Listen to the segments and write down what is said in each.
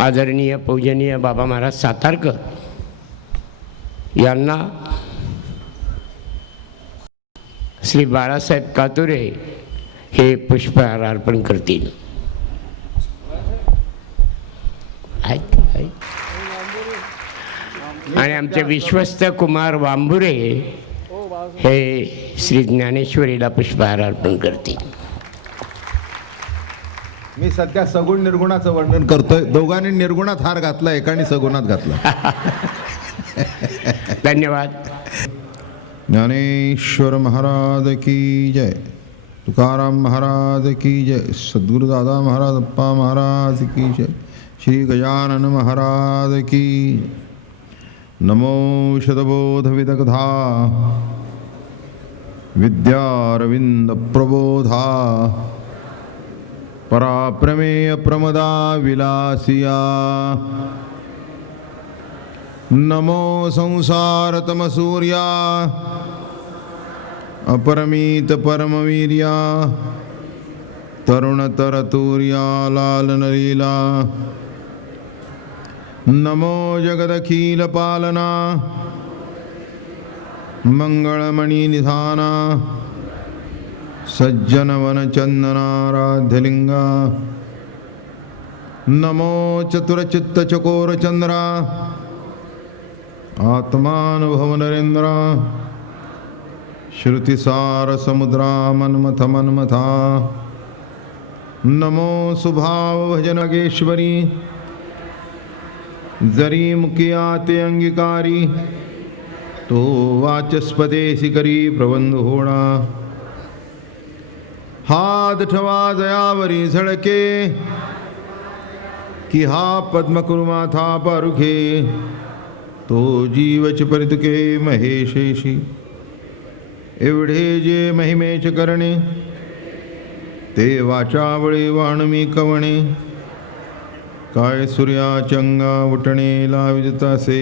आदरणीय पूजनीय बाबा महाराज सातारकर यांना श्री बाळासाहेब कातुरे हे पुष्पहार अर्पण करतील. आणि आमचे विश्वस्त कुमार वांबुरे हे श्री ज्ञानेश्वरीला पुष्पहार अर्पण करतील. मी सध्या सगुण निर्गुणाचं वर्णन करतोय. दोघांनी निर्गुणात हार घातला, एकाने सगुणात घातला. धन्यवाद. ज्ञानेश्वर महाराज की जय, तुकाराम महाराज की जय, सद्गुरुदादा महाराज अप्पा महाराज की जय, श्री गजानन महाराज की. नमो शतबोध विदग्धा विद्यारविंद प्रबोधा पराप्रमेय प्रमदा विलासिया. नमो संसार तमसूर्या अपरमित परमवीर्या तरुण तरतूर्या लालनलीला. नमो जगदखिल पालना मंगलमणि निधाना सज्जन वन चंदनाराध्यलिंगा. नमो चतुरचित्त चकोर चंद्रा आत्मानुभव नरेंद्रा. श्रुतिसार समुद्रा मन्मथ मन्मथा. नमो सुभाव भजनगेश्वरी जरी मुखिया ते अंगीकारी तो वाचस्पदेसी करी प्रबंध होणा. हात ठवा जयावरी झळके की हा पद्म कुरुमाथा पारुखे. तो जीवच परितुके महेशेशी एवढे जे महिमेच करणे ते वाचावळे वाणमी कवणे. काय सूर्याचंगा उठणे लाविदतासे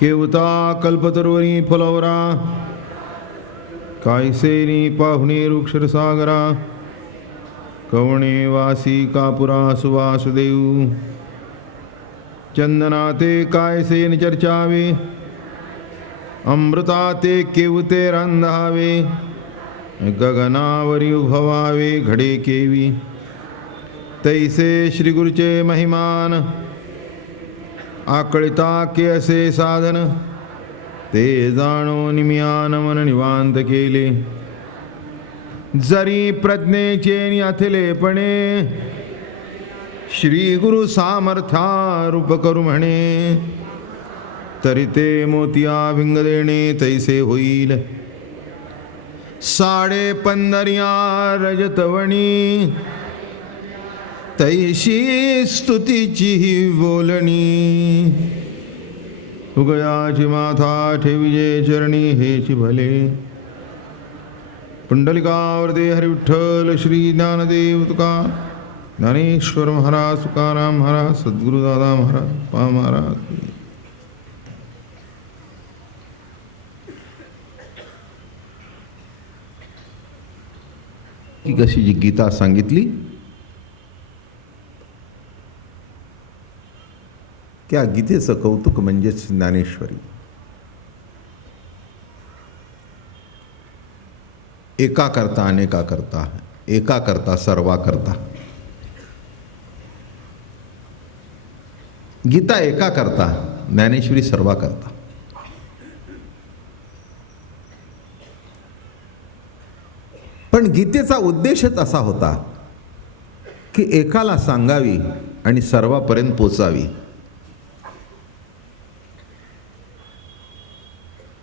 केवता कल्पतरुवरी फुलवरा. कायसेनी पाहुणे वृक्षरसागरा कवणे वासी कापुरा सुवासुदेव. चंदनाते कायसेन चर्चावे अमृताते केवते रांधावे. गगनावरी उभवावे घडे केवी तैसे श्री गुरुचे महिमान. आकळिता के असे साधन ते जाणो निमियान मन निवांत केले. जरी प्रज्ञेचे अथिलेपणे श्री गुरु सामर्थ्या रूप करू म्हणे. तरी ते मोतिया भिंग देणे तैसे होईल. साडे पंधरिया रजतवणी तैशी स्तुतीची बोलणी. उगयाची माथा ठेविजे चरणी हेची भले. पुंडलिकावरती हरिविठ्ठल श्री ज्ञानदेव तुका ज्ञानेश्वर महाराज तुकाराम महाराज सद्गुरुदादा महाराज पा महाराज. की कशी जी गीता सांगितली त्या गीतेचं कौतुक म्हणजेच ज्ञानेश्वरी. एका करता अनेका करता, एका करता सर्वा करता. गीता एका करता, ज्ञानेश्वरी सर्वा करता. पण गीतेचा उद्देशच असा होता की एकाला सांगावी आणि सर्वापर्यंत पोचावी.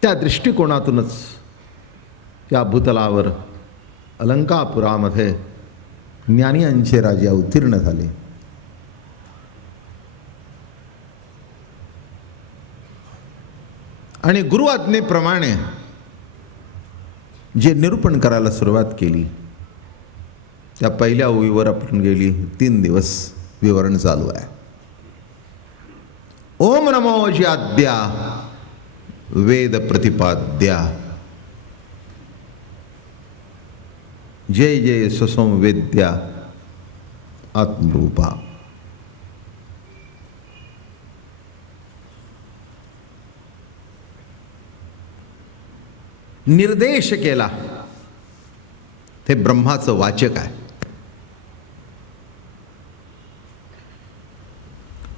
त्या दृष्टिकोनातूनच या भूतलावर अलंकापुरामध्ये ज्ञानियांचे राजे अवतीर्ण झाले. आणि गुरु आज्ञेप्रमाणे जे निरूपण करायला सुरुवात केली त्या पहिल्या ओळीवर आपण गेली 3 दिवस विवरण चालू आहे. ओम नमो ज्याद्या वेद प्रतिपाद्या जय जय ससंवेद्या आत्मरूपा. निर्देश केला, ते ब्रह्माचं वाचक आहे.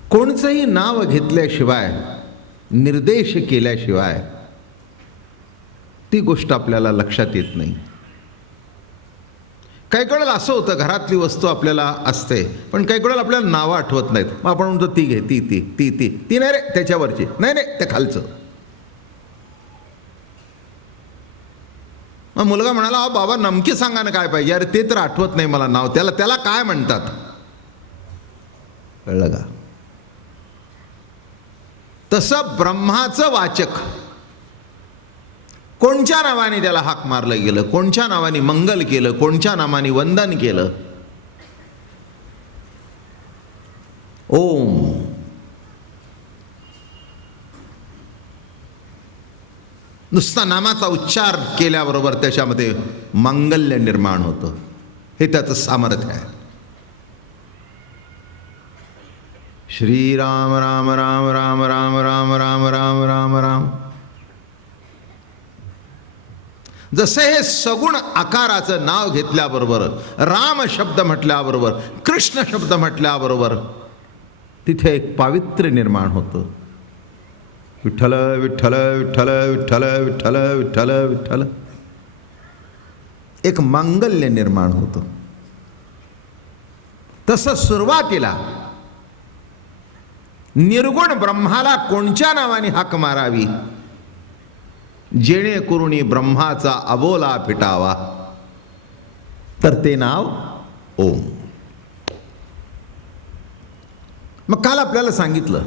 कोणचंही नाव घेतल्याशिवाय, निर्देश केल्याशिवाय ती गोष्ट आपल्याला लक्षात येत नाही. काही वेळेला असं होतं, घरातली वस्तू आपल्याला असते, पण काही वेळेला आपल्याला नावं आठवत नाहीत. मग आपण म्हणतो ती घे, ती ती ती ती ती नाही रे त्याच्यावरची, नाही नाही त्या खालचं. मग मुलगा म्हणाला, अहो बाबा नमकी सांगा ना काय पाहिजे. अरे ते तर आठवत नाही मला नाव, त्याला काय म्हणतात. कळलं का? तसं ब्रह्माचं वाचक, कोणत्या नावाने त्याला हाक मारलं गेलं, कोणत्या नावाने मंगल केलं, कोणत्या नावाने वंदन केलं. ओम. नुसता नामाचा उच्चार केल्याबरोबर त्याच्यामध्ये मांगल्य निर्माण होतं. हे त्याचं सामर्थ्य आहे. श्रीराम राम राम राम राम राम राम राम राम राम. जसे हे सगुण आकाराचं नाव घेतल्याबरोबर, राम शब्द म्हटल्याबरोबर, कृष्ण शब्द म्हटल्याबरोबर तिथे एक पावित्र्य निर्माण होतं. विठ्ठल विठ्ठल विठ्ठल विठ्ठल विठ्ठल विठ्ठल विठ्ठल, एक मांगल्य निर्माण होतं. तसं सुरुवातीला निर्गुण ब्रह्माला कोणत्या नावाने हाक मारावी, जेणेकरून ब्रह्माचा अबोला फिटावा, तर ते नाव ओम. मग काल आपल्याला सांगितलं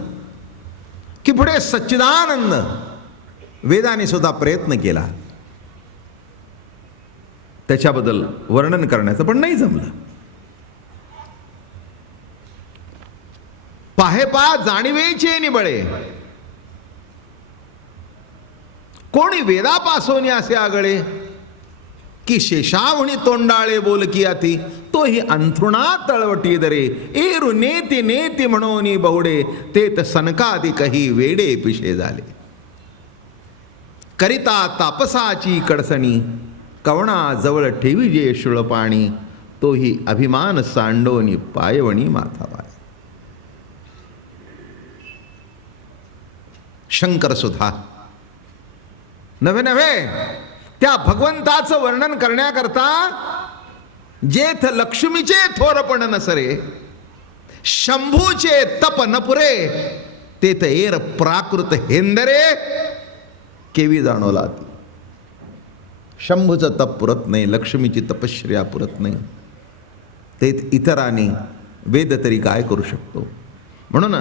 की पुढे सच्चिदानंद वेदाने सुद्धा प्रयत्न केला त्याच्याबद्दल वर्णन करण्याचं, पण नाही जमलं. पाहे पा जाणीवेचे निबळे, कोणी वेदापासोनी असे आगळे, की शेषावणी तोंडाळे बोलकी आती, तोही अंथरुणा तळवटी दरे, एरु नेती नेती म्हणून बहुडे, तेत सनकादी काही वेडे पिशे झाले. करिता तापसाची कडसणी, कवणा जवळ ठेवी जे शुळपाणी, तोही अभिमान सांडोनी पायवणी माथावा. शंकर सुद्धा नव्हे नव्हे त्या भगवंताचं वर्णन करण्याकरता जेथ लक्ष्मीचे थोरपण नसरे, शंभूचे तप न पुरे, तेथ एर प्राकृत हेंदरे केवी जाणवला. शंभूचं तप पुरत नाही, लक्ष्मीची तपश्चर्या पुरत नाही, तेथ इतरांनी वेद तरी काय करू शकतो. म्हणून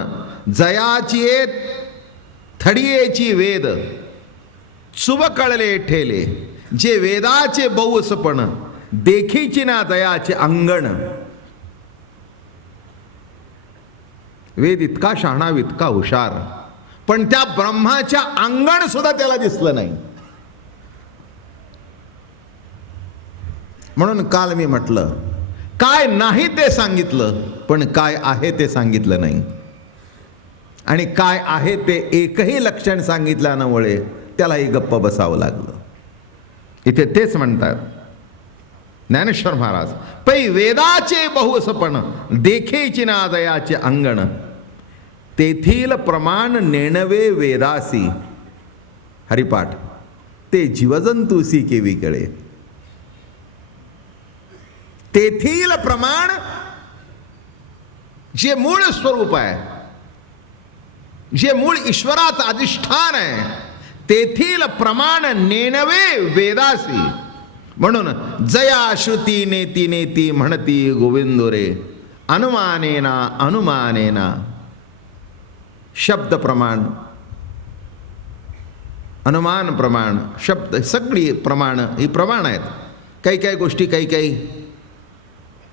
जयाची थडियेची वेद चुब कळले ठेले, जे वेदाचे बहुसपण, देखीची ना दयाचे अंगण. वेद इतका शहाणा, इतका हुशार, पण त्या ब्रह्माच्या अंगण सुद्धा त्याला दिसलं नाही. म्हणून काल मी म्हटलं, काय नाही ते सांगितलं, पण काय आहे ते सांगितलं नाही. आणि काय आहे ते एकही लक्षण सांगितल्यामुळे त्यालाही गप्प बसावं लागलं. इथे तेच म्हणतात ज्ञानेश्वर महाराज, पै वेदाचे बहुसपण, देखेची ना दयाचे अंगण, तेथील प्रमाण नेणवे वेदासी, हरिपाठ ते जीवजंतूसी केवी कळे. तेथील प्रमाण जे मूळ स्वरूप आहे, जे मूळ ईश्वराचं अधिष्ठान आहे, तेथील प्रमाण नेणवे वेदासी. म्हणून जया श्रुती नेती नेती म्हणती गोविंदोरे, अनुमानेना अनुमानेना. शब्द प्रमाण, अनुमान प्रमाण, शब्द सगळी प्रमाण ही प्रमाण आहेत. काही काही गोष्टी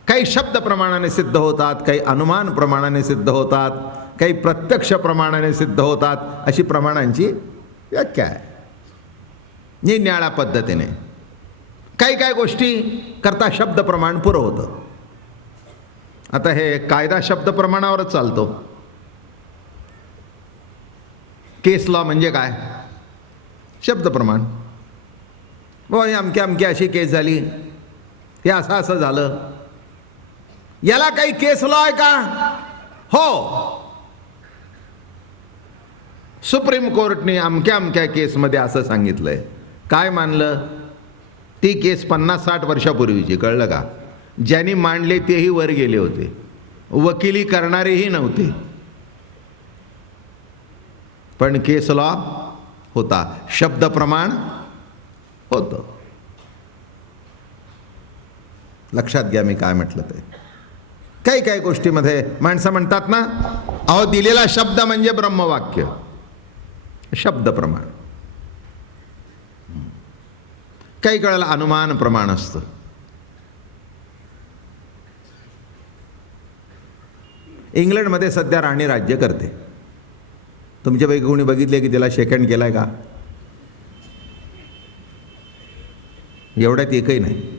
काही शब्द प्रमाणाने सिद्ध होतात, काही अनुमान प्रमाणाने सिद्ध होतात, काही प्रत्यक्ष प्रमाणाने सिद्ध होतात. अशी प्रमाणांची व्याख्या आहे निराळ्या पद्धतीने. काही गोष्टी करता शब्द प्रमाण पुरं होतं. आता हे कायदा शब्द प्रमाणावरच चालतो. केस लॉ म्हणजे काय? शब्द प्रमाण. बुवा ही अमक्या अमक्या अशी केस झाली, हे असं असं झालं, याला काही केस लॉ आहे का? हो, सुप्रीम कोर्टने अमक्या अमक्या केसमध्ये असं सांगितलंय. काय मानलं? ती केस 50-60 वर्षापूर्वीची, कळलं का? ज्यांनी मांडले तेही वर गेले होते, वकिली करणारेही नव्हते, पण केस लॉ होता, शब्द प्रमाण होतं. लक्षात घ्या मी काय म्हटलं ते. काही काही गोष्टीमध्ये माणसं म्हणतात ना, अहो दिलेला शब्द म्हणजे ब्रह्मवाक्य, शब्द प्रमाण. काही कळलं अनुमान प्रमाण असतं. इंग्लंडमध्ये सध्या राणी राज्य करते. तुमच्यापैकी कोणी बघितले की तिला शेक हँड केलाय का? एवढ्यात एकही नाही.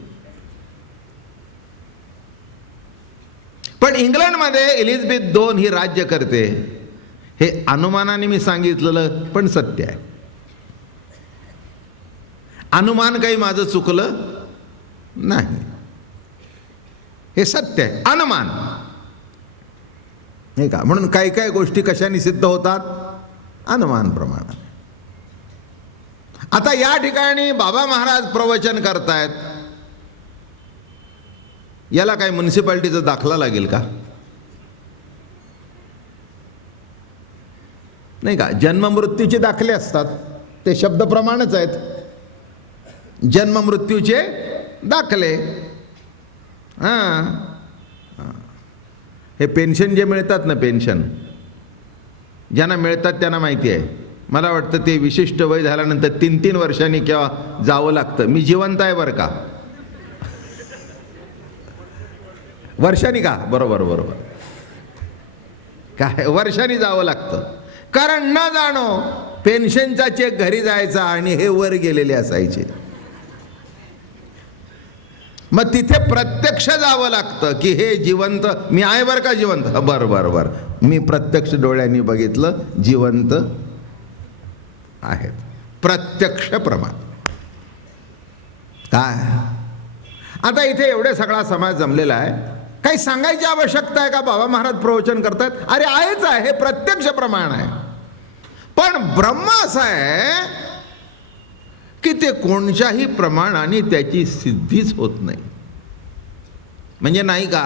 पण इंग्लंडमध्ये एलिझाबेथ II ही राज्य करते, हे अनुमानाने मी सांगितलेलं पण सत्य आहे. अनुमान काही माझं चुकलं नाही, हे सत्य आहे, अनुमान नाही का? म्हणून काही काही गोष्टी कशाने सिद्ध होतात? अनुमान प्रमाणात. आता या ठिकाणी बाबा महाराज प्रवचन करतायत, याला काही म्युन्सिपाल्टीचा दाखला लागेल का? नाही का? जन्म मृत्यूचे दाखले असतात, ते शब्द प्रमाणच आहेत. जन्म मृत्यूचे दाखले. हां, हे पेन्शन जे मिळतात ना, पेन्शन ज्यांना मिळतात त्यांना माहिती आहे. मला वाटतं ते विशिष्ट वय झाल्यानंतर 3-3 वर्षांनी केव्हा जावं लागतं. मी जिवंत आहे बरं का. वर्षांनी का? बरोबर बरोबर, काय वर्षांनी जावं लागतं. कारण न जाणो पेन्शनचा चेक घरी जायचा आणि हे वर गेलेले असायचे. मग तिथे प्रत्यक्ष जावं लागतं की हे जिवंत, मी आहे बरं का जिवंत. बरं बरं बरं, मी प्रत्यक्ष डोळ्यांनी बघितलं, जिवंत आहेत. प्रत्यक्ष प्रमाण. काय आता इथे एवढे सगळा समाज जमलेला आहे, काही सांगायची आवश्यकता आहे का? बाबा महाराज प्रवचन करतात, अरे आहेच आहे, हे प्रत्यक्ष प्रमाण आहे. पण ब्रह्म असं आहे की ते कोणत्याही प्रमाणाने त्याची सिद्धीच होत नाही. म्हणजे नाही का?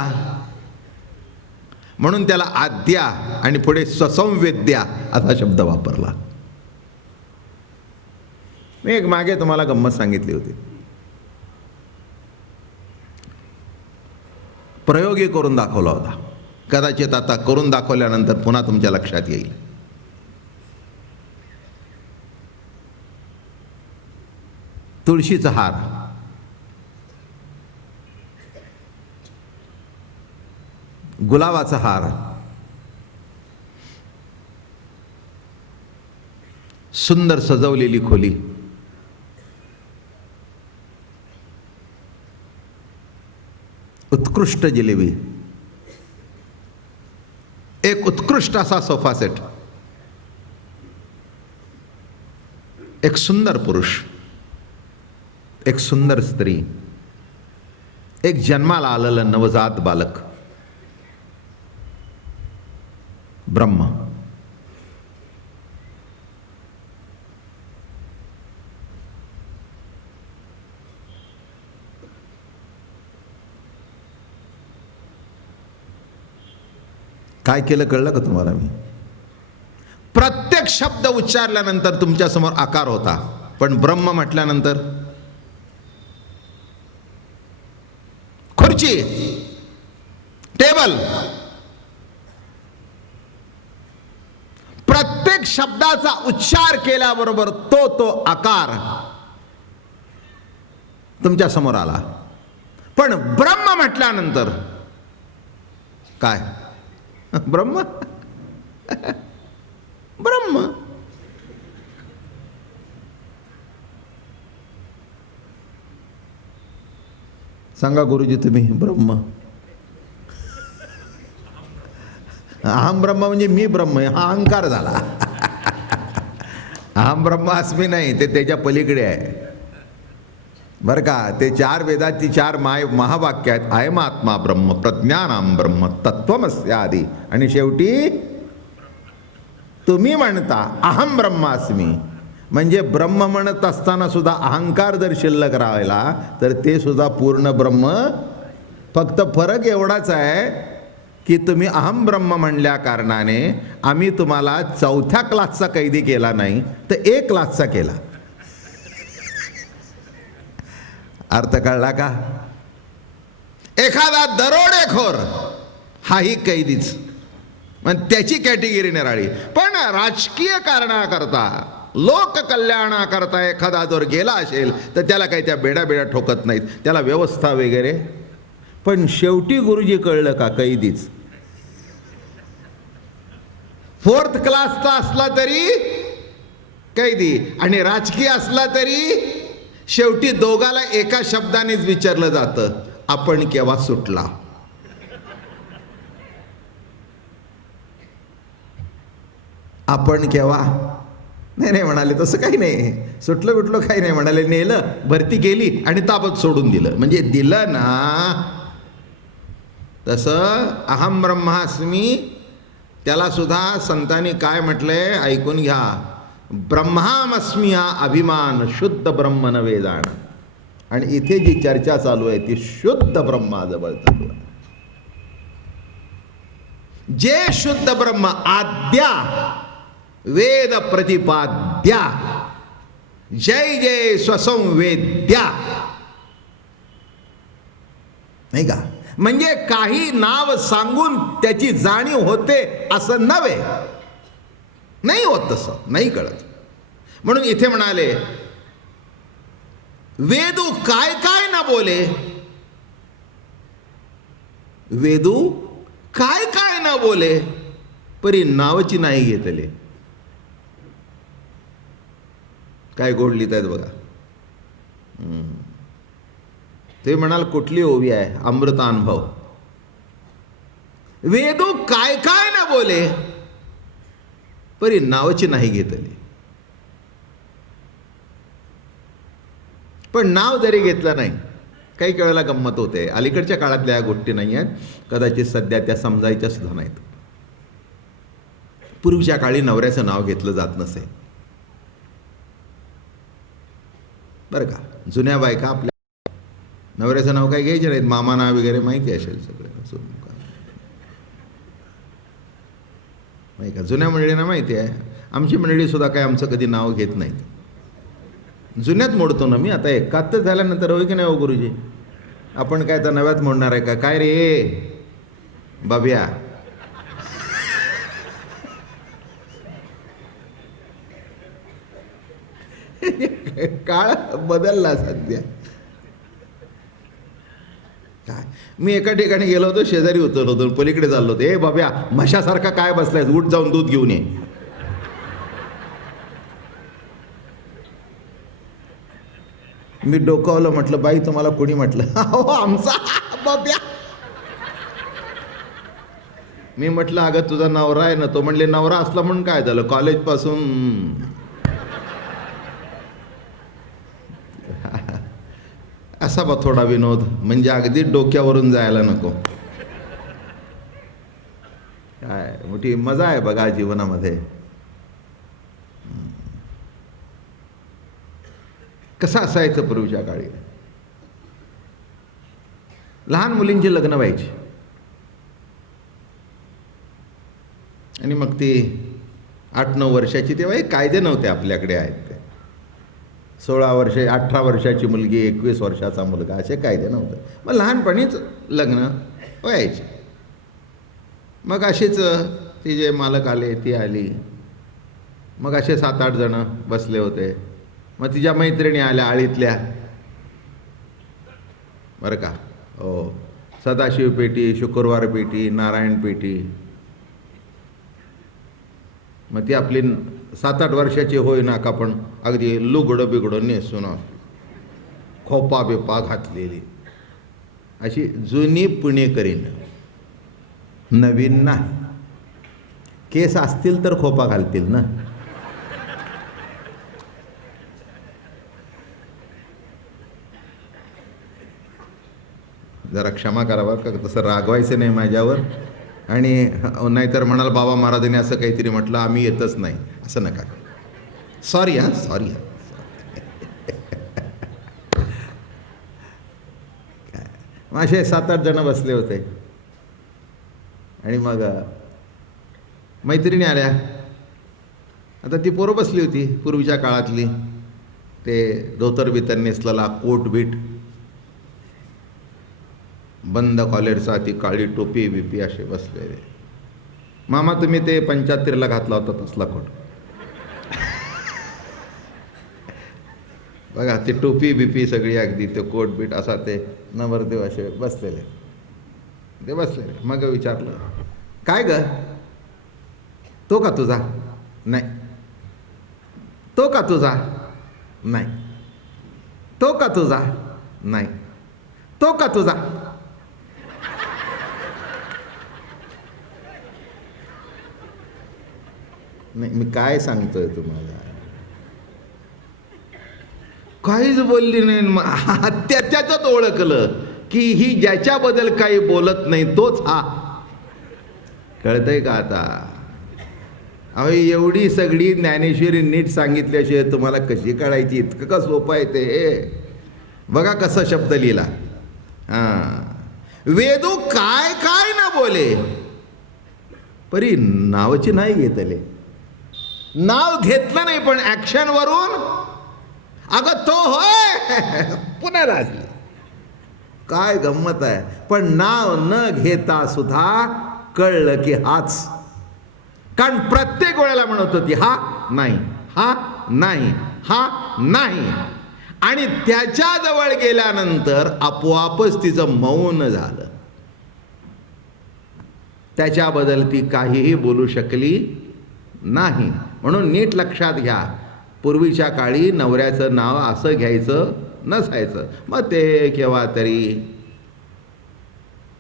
म्हणून त्याला आद्या आणि पुढे ससंवेद्या असा शब्द वापरला. मी एक मागे तुम्हाला गंमत सांगितली होती. प्रयोगही करून दाखवला होता. कदाचित आता करून दाखवल्यानंतर पुन्हा तुमच्या लक्षात येईल. तुळशीचा हार, गुलाबाचा हार, सुंदर सजवलेली खोली, उत्कृष्ट जिलेबी, एक उत्कृष्ट असा सोफा सेट, एक सुंदर पुरुष, एक सुंदर स्त्री, एक जन्माला आलेलं नवजात बालक, ब्रह्म. काय केलं कळलं का तुम्हाला? मी प्रत्येक शब्द उच्चारल्यानंतर तुमच्या समोर आकार होता, पण ब्रह्म म्हटल्यानंतर खुर्ची, टेबल, प्रत्येक शब्दाचा उच्चार केल्याबरोबर तो आकार तुमच्या समोर आला. पण ब्रह्म म्हटल्यानंतर काय? ब्रह्म ब्रह्म. सांगा गुरुजी तुम्ही, ब्रह्म. अहम ब्रह्म म्हणजे मी ब्रह्म आहे, हा अहंकार झाला. अहम ब्रह्म अस्मी नाही, ते त्याच्या पलीकडे आहे. बरं का, ते 4 वेदाची 4 महावाक्य आहेत. अयम आत्मा ब्रह्म, प्रज्ञानाम ब्रह्म, तत्वमस्यादी, आणि शेवटी तुम्ही म्हणता अहम ब्रह्मास्मी. म्हणजे ब्रह्म म्हणत असताना सुद्धा अहंकार जर शिल्लक राहिला तर ते सुद्धा पूर्ण ब्रह्म. फक्त फरक एवढाच आहे की तुम्ही अहम ब्रह्म म्हणल्या कारणाने आम्ही तुम्हाला 4थ्या क्लासचा कैदी केला नाही, तर A क्लासचा केला. अर्थ कळला का? एखादा दरोडेखोर हाही कैदीच, पण त्याची कॅटेगरी निराळी. पण राजकीय कारणाकरता, लोककल्याणाकरता एखादा जर गेला असेल तर त्याला काही त्या बेड्या ठोकत नाहीत, त्याला व्यवस्था वगैरे. पण शेवटी गुरुजी कळलं का, कैदीच. 4th क्लासचा असला तरी कैदी, आणि राजकीय असला तरी शेवटी दोघाला एका शब्दानेच विचारलं जातं, आपण केव्हा सुटला. आपण केव्हा. नाही म्हणाले, तसं काही नाही, सुटलं बिटलं काही नाही म्हणाले. नेलं, भरती केली आणि ताबत सोडून दिलं. म्हणजे दिलं ना. तसं अहम ब्रह्मास्मी त्याला सुद्धा संतांनी काय म्हटलंय ऐकून घ्या. ब्रह्मामस्मी हा अभिमान शुद्ध ब्रह्म नव्हे जाण. आणि इथे जी चर्चा चालू आहे ती शुद्ध ब्रह्माजवळ चालू आहे. जे शुद्ध ब्रह्म आद्या वेद प्रतिपाद्या जय जय स्वसंवेद्या, नाही का. म्हणजे काही नाव सांगून त्याची जाणीव होते असं नव्हे. नाही होत तसं, नाही कळत. म्हणून इथे म्हणाले वेदू काय काय ना बोले. वेदू काय काय ना बोले, परी नावची नाही घेतले. काय गोड लिहित आहेत बघा. ते म्हणाल कुठली ओवी आहे, अमृतानुभव. वेदू काय काय ना बोले, परी नावची नाही घेतली. पण नाव जरी घेतलं नाही, काही वेळेला गंमत होते. अलीकडच्या काळातल्या या गोष्टी नाही आहेत, कदाचित सध्या त्या समजायच्या सुद्धा नाहीत. पूर्वीच्या काळी नवऱ्याचं नाव घेतलं जात नसे बरं का. जुन्या बायका आपल्या नवऱ्याचं नाव काय घ्यायचे नाहीत, मामा नाव वगैरे माहिती असेल सगळं. नाही का, जुन्या मंडळींना माहिती आहे. आमची मंडळी सुद्धा काय आमचं कधी नाव घेत नाहीत. जुन्यात मोडतो ना मी. आता 71 झाल्यानंतर होय की नाही हो गुरुजी, आपण काय तर नव्यात मोडणार आहे का काय रे बाब्या. काळ बदलला सध्या. काय, मी एका ठिकाणी गेलो होतो, शेजारी उतरलो होतो, पलीकडे चाललो होतो. ए बाब्या, म्हशासारखा काय बसलाय, उठ जाऊन दूध घेऊन ये. मी डोकावलं, म्हटलं बाई तुम्हाला कोणी म्हटलं. हो आमचा बाब्या. मी म्हटलं अगं तुझा नवरा आहे ना. तो म्हणले नवरा असला म्हणून काय झालं, कॉलेजपासून. असा बा थोडा विनोद, म्हणजे अगदी डोक्यावरून जायला नको. काय मोठी मजा आहे बघा जीवनामध्ये. कसं असायचं पूर्वीच्या काळी. लहान मुलींची लग्न व्हायची आणि मग ती 8-9 वर्षाची, तेव्हा हे कायदे नव्हते आपल्याकडे आहेत ते. 16 वर्षे, 18 वर्षाची मुलगी, 21 वर्षाचा मुलगा, असे कायदे नव्हते. मग लहानपणीच लग्न व्हायचे. मग असेच ती जे मालक आले, ती आली. मग असे 7-8 जण बसले होते. मग तिच्या मैत्रिणी आल्या आळीतल्या बरं का. हो, सदाशिव पेटी, शुक्रवार पेटी, नारायण पेटी. मग ती आपली 7-8 वर्षाची होई ना का, पण अगदी लुगडं बिगडं नेसून खोपा बिपा घातलेली अशी जुनी पुणेकरीण. नवीन नाही. केस असतील तर खोपा घालतील ना. जरा क्षमा करावं का, तसं रागवायचं नाही माझ्यावर. आणि नाहीतर म्हणाल बाबा महाराजांनी असं काहीतरी म्हटलं, आम्ही येतच नाही, असं नका. सॉरी हां, सॉरी हां. असे 7-8 जण बसले होते आणि मग मैत्रिणी आल्या. आता ती पोरं बसली होती पूर्वीच्या काळातली, ते धोतर बितर नेसलेला, कोट बीट, बंद कॉलेरचा, ती काळी टोपी बिपी, असे बसलेले. मामा तुम्ही ते 75ला घातला होता तसला कोट बघा, ते टोपी बिपी सगळी अगदी, ते कोट बीट असा, ते नवरदेव असे बसलेले, ते बसलेले. मग विचारलं, काय ग, तो का तुझा? नाही. तो का तुझा? नाही. तो का तुझा? नाही. तो का तुझा? नाही. मी काय सांगतोय तुम्हाला, काहीच बोलली नाही. त्याच्यातच ओळखलं की ही ज्याच्याबद्दल काही बोलत नाही तोच हा. कळतंय का आता? अहो, एवढी सगळी ज्ञानेश्वरी नीट सांगितल्याशिवाय तुम्हाला कशी कळायची? इतकं का सोपं आहे ते. बघा कसं शब्द लिहिला. वेदू काय काय ना बोले, परी नावची नाही घेतले. नाव घेतलं नाही पण ऍक्शन वरून, अगं तो होय, पुन्हा राजली. काय गंमत आहे. पण नाव न घेता सुद्धा कळलं की हाच. कारण प्रत्येक वेळेला म्हणत होती हा नाही, हा नाही, हा नाही. आणि त्याच्याजवळ गेल्यानंतर आपोआपच तिचं मौन झालं. त्याच्याबद्दल ती काहीही बोलू शकली नाही. म्हणून नीट लक्षात घ्या, पूर्वीच्या काळी नवऱ्याचं नाव असं घ्यायचं नसायचं. मग ते केव्हा तरी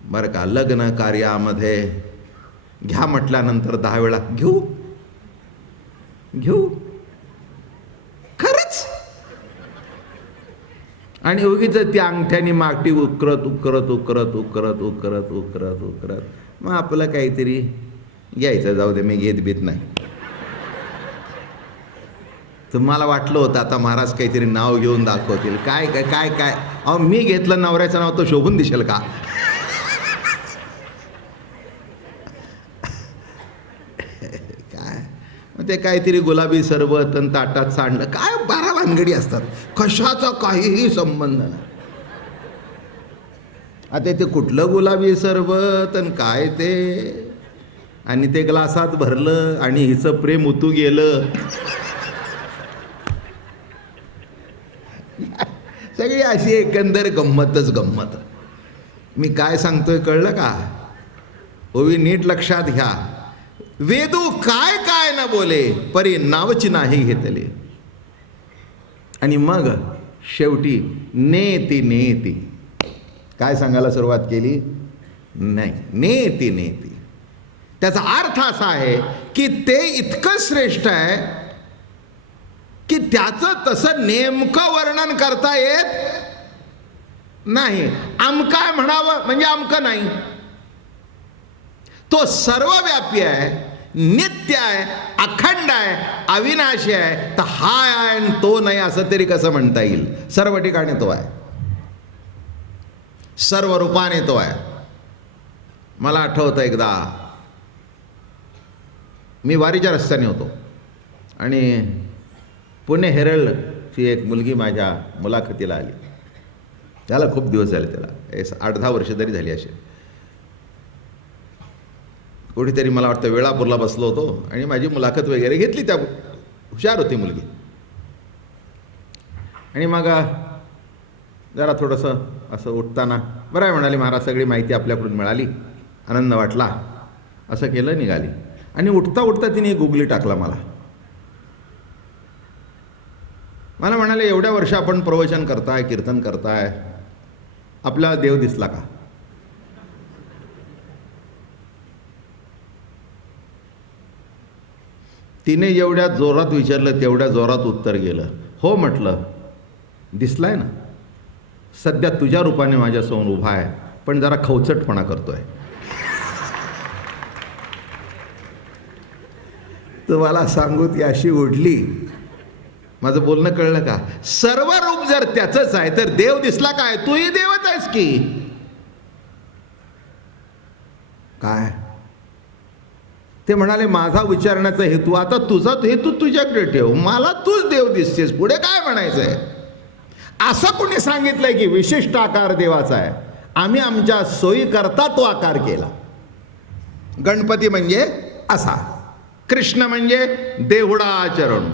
बरं का, लग्न कार्यामध्ये घ्या म्हटल्यानंतर 10 वेळा घेऊ घेऊ, खरंच. आणि उगीच त्या अंगठ्याने मागटी उकरत उकरत उकरत उकरत उकरत उकरत उकरत मग आपलं काहीतरी घ्यायचं. जाऊ दे, मी घेत बीत नाही. तुम्हाला वाटलं होतं आता महाराज काहीतरी नाव घेऊन दाखवतील. काय काय काय काय. अहो, मी घेतलं नवऱ्याचं नाव तर शोभून दिसेल का? काय मग ते काहीतरी गुलाबी सरबत आणि ताटात सांडलं, काय 12 भानगडी असतात, कशाचा काहीही संबंध नाही. आता ते कुठलं गुलाबी सरबत आणि काय ते, आणि ते ग्लासात भरलं आणि हिचं प्रेम उतू गेलं. सगळी अशी एकंदर गंमतच गंमत. मी काय सांगतोय कळलं का? ओवी नीट लक्षात घ्या. वेदू काय काय न बोले, परी नावची नाही घेतले. आणि मग शेवटी नेती नेती काय सांगायला सुरुवात केली? नाही, नेती नेती. त्याचा अर्थ असा आहे की ते इतकं श्रेष्ठ आहे की त्याचं तसं नेमकं वर्णन करता येत नाही. अमकाय म्हणावं म्हणजे अमकं नाही. तो सर्वव्यापी आहे, नित्य आहे, अखंड आहे, अविनाशी आहे. तर हा आहे आणि तो नाही असं तरी कसं म्हणता येईल? सर्व ठिकाणी तो आहे, सर्व रूपाने तो आहे. मला आठवतं एकदा मी वारीच्या रस्त्याने होतो आणि पुणे हेरल्डची एक मुलगी माझ्या मुलाखतीला आली. त्याला खूप दिवस झाले, त्याला 8-10 वर्ष तरी झाली असे. कुठेतरी मला वाटतं वेळापूरला बसलो होतो आणि माझी मुलाखत वगैरे घेतली. त्या हुशार होती मुलगी. आणि मग जरा थोडंसं असं उठताना बरं आहे म्हणाली, महाराज सगळी माहिती आपल्याकडून मिळाली, आनंद वाटला, असं केलं, निघाली. आणि उठता उठता तिने गुगली टाकला मला. मला म्हणाले, एवढ्या वर्ष आपण प्रवचन करताय, कीर्तन करताय, आपला देव दिसला का? तिने जेवढ्या जोरात विचारलं तेवढ्या जोरात उत्तर गेलं. हो म्हटलं, दिसलाय ना, सध्या तुझ्या रूपाने माझ्यासमोर उभा आहे, पण जरा खवचटपणा करतोय. तुम्हाला सांगू ती अशी ओढली. माझं बोलणं कळलं का? सर्व रूप जर त्याचंच आहे तर देव दिसला काय? तूही देवच आहेस की काय? ते म्हणाले माझा विचारण्याचा हेतू, आता तुझा हेतू तुझ्याकडे ठेव, मला तूच देव दिसतेस, पुढे काय म्हणायचंय? असं कोणी सांगितलंय की विशिष्ट आकार देवाचा आहे? आम्ही आमच्या सोयीकरता तो आकार केला. गणपती म्हणजे असा, कृष्ण म्हणजे देहुडा चरण,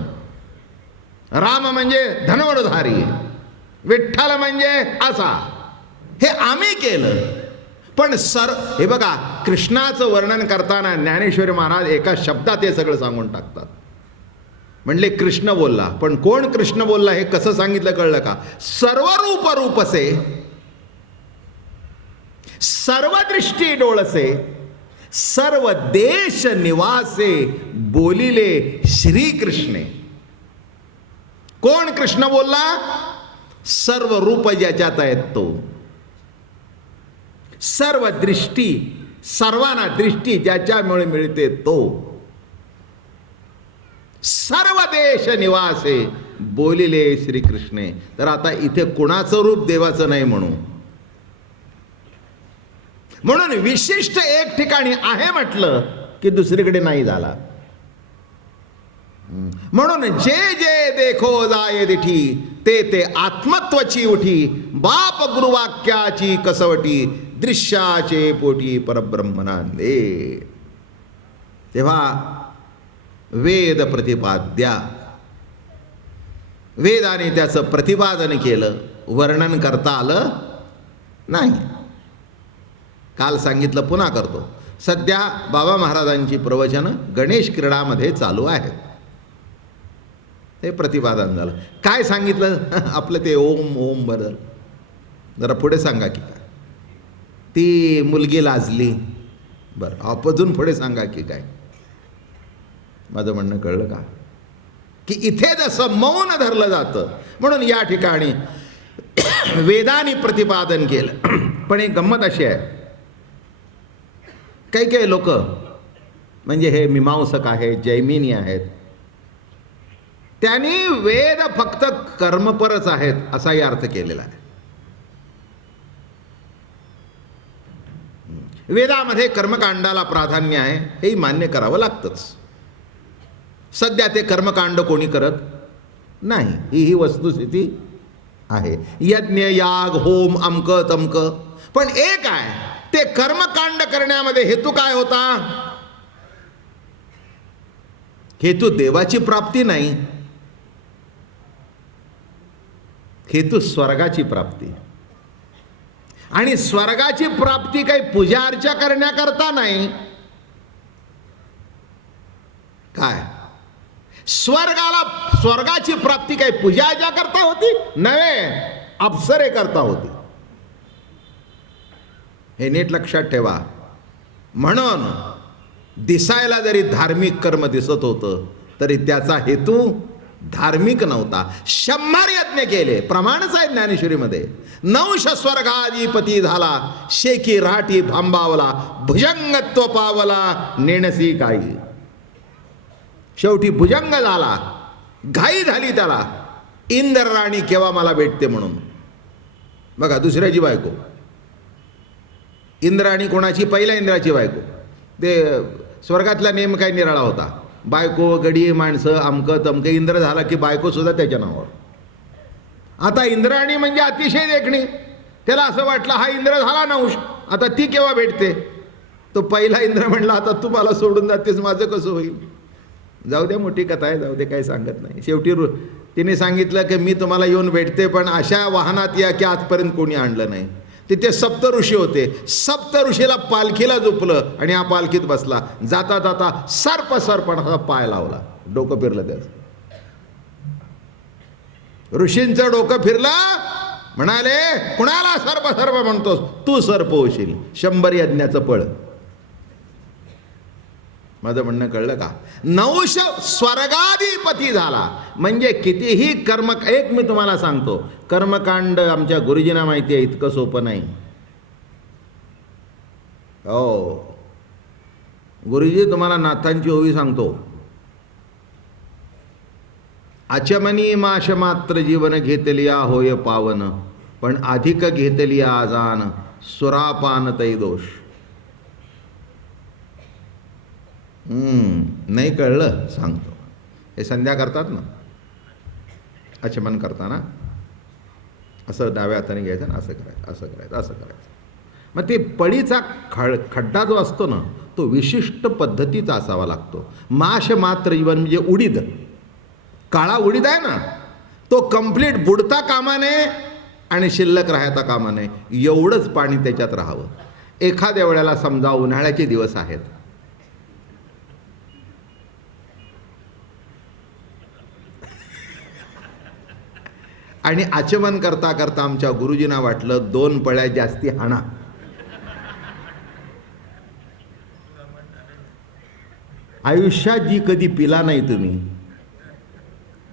राम म्हणजे धनवडधारी, विठ्ठल म्हणजे असा. हे आम्ही केलं. पण हे बघा, कृष्णाचं वर्णन करताना ज्ञानेश्वरी महाराज एका शब्दात हे सगळं सांगून टाकतात. म्हणले कृष्ण बोलला, पण कोण कृष्ण बोलला हे कसं सांगितलं कळलं का? सर्व रूप रूपसे, सर्व दृष्टी डोळसे, सर्व देश निवासे, बोलिले श्री कृष्णे. कोण कृष्ण बोलला? सर्व रूप ज्याच्यात आहेत तो, सर्व दृष्टी, सर्वांना दृष्टी ज्याच्यामुळे मिळते तो, सर्व देश निवासे, बोलिले श्रीकृष्णे. तर आता इथे कुणाचं रूप देवाचं नाही म्हणून विशिष्ट एक ठिकाणी आहे म्हटलं की दुसरीकडे नाही झाला. म्हणून जे जे देखो जाय दिठी, ते ते आत्मत्वाची उठी, बाप गुरुवाक्याची कसवटी, दृश्याचे पोटी परब्रह्मनांदे. तेव्हा वेद प्रतिपाद्या, वेदाने त्याचं प्रतिपादन केलं, वर्णन करता आलं नाही. काल सांगितलं, पुन्हा करतो. सध्या बाबा महाराजांची प्रवचनं गणेश क्रीडामध्ये चालू आहेत. हे प्रतिपादन झालं. काय सांगितलं? आपलं ते ओम ओम बदल जरा पुढे सांगा की काय? ती मुलगी लाजली, बरं आपजून पुढे सांगा की काय? माझं म्हणणं कळलं का? की इथे जसं मौन धरलं जातं म्हणून या ठिकाणी वेदाने प्रतिपादन केलं. पण एक गंमत अशी आहे, काही काही लोक म्हणजे हे मीमांसक आहेत, जैमिनी आहेत, त्यांनी वेद फक्त कर्मपरच आहेत असाही अर्थ केलेला आहे. वेदामध्ये कर्मकांडाला प्राधान्य आहे हेही मान्य करावं लागतंच. सध्या ते कर्मकांड कोणी करत नाही, ही वस्तुस्थिती आहे. यज्ञ याग होम अमक तमक. पण एक आहे, ते कर्मकांड करण्यामध्ये हेतू काय होता? हेतू देवाची प्राप्ती नाही, हेतू स्वर्गाची प्राप्ती. आणि स्वर्गाची प्राप्ती काही पूजा अर्चा करण्याकरता नाही. काय स्वर्गाची प्राप्ती काही पूजा अर्चा करता होती? नव्हे, अप्सरे करता होती. हे नीट लक्षात ठेवा. म्हणून दिसायला जरी धार्मिक कर्म दिसत होतं तरी त्याचा हेतू धार्मिक नव्हता. 100 यज्ञ केले, प्रमाणच आहे ज्ञानेश्वरीमध्ये. 9 स्वर्गाधिपती झाला, शेकी राठी थांबावला, भुजंगत्व पावला, नेणसी काही. शेवटी भुजंग झाला, घाई झाली त्याला, इंद्रराणी केव्हा मला भेटते म्हणून. बघा, दुसऱ्याची बायको. इंद्राणी कोणाची? पहिल्या इंद्राची बायको. ते स्वर्गातला नेम काय निराळा होता. बायको गडी माणसं अमकं तमकं. इंद्र झाला की बायको सुद्धा त्याच्या नावावर. आता इंद्राणी म्हणजे अतिशय देखणी. त्याला असं वाटलं हा इंद्र झाला नहुष, आता ती केव्हा भेटते? तो पहिला इंद्र म्हणला आता तू मला सोडून जातेस, माझं कसं होईल? जाऊ द्या, मोठी कथा आहे, जाऊ दे, काही सांगत नाही. शेवटी तिने सांगितलं की मी तुम्हाला येऊन भेटते, पण अशा वाहनात या की आजपर्यंत कोणी आणलं नाही. तिथे सप्त ऋषी होते. सप्त ऋषीला पालखीला झोपलं आणि हा पालखीत बसला. जाता जाता सरपणाचा पाय लावला, डोकं फिरलं त्याचं. ऋषींचं डोकं फिरलं. म्हणाले कुणाला सर्प म्हणतोस? तू सर्प होशील. 100 यज्ञाचं पळ. माझं म्हणणं कळलं का? 9 स्वर्गाधिपती झाला म्हणजे कितीही कर्म. एक मी तुम्हाला सांगतो, कर्मकांड आमच्या गुरुजींना माहिती आहे, इतकं सोपं नाही. हो, गुरुजी तुम्हाला नाथांची ओवी सांगतो. आचमनी माश मात्र जीवन घेतलिया होय पावन, पण अधिक घेतलिया आजान सुरापान तै दोष. नाही कळलं सांगतो. हे संध्या करतात ना, आचमन करताना असं डाव्या हाताने घ्यायचं ना, असं करायचं, असं करायचं, असं करायचं. मग ते पळीचा खड्डा जो असतो ना, तो विशिष्ट पद्धतीचा असावा लागतो. माश मात्र जीवन म्हणजे उडीद, काळा उडीद आहे ना, तो कंप्लीट बुडता कामा नये आणि शिल्लक राहता कामा नये, एवढंच पाणी त्याच्यात राहावं. एखाद्या वेळेला समजा उन्हाळ्याचे दिवस आहेत, आणि आचमन करता करता आमच्या गुरुजींना वाटलं 2 पळ्या जास्ती हाणा. आयुष्यात जी कधी पिला नाही तुम्ही,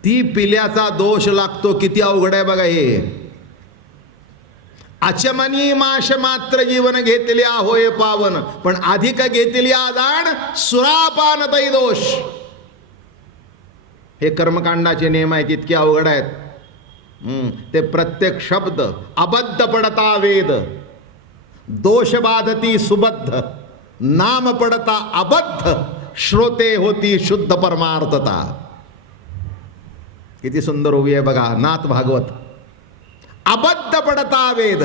ती पिल्याचा दोष लागतो. किती अवघड आहे बघा हे. आचमनी माश मात्र जीवन घेतले होय पावन, पण अधिक घेतली आजाण सुरापान तै दोष. हे कर्मकांडाचे नियम आहेत, इतके अवघड आहेत. ते प्रत्येक शब्द अबद्ध पडता वेद, दोष बाधती सुबद्ध, नाम पडता अबद्ध, श्रोते होती शुद्ध परमार्थता. किती सुंदर ओवी आहे बघा, नाथ भागवत. अबद्ध पडता वेद,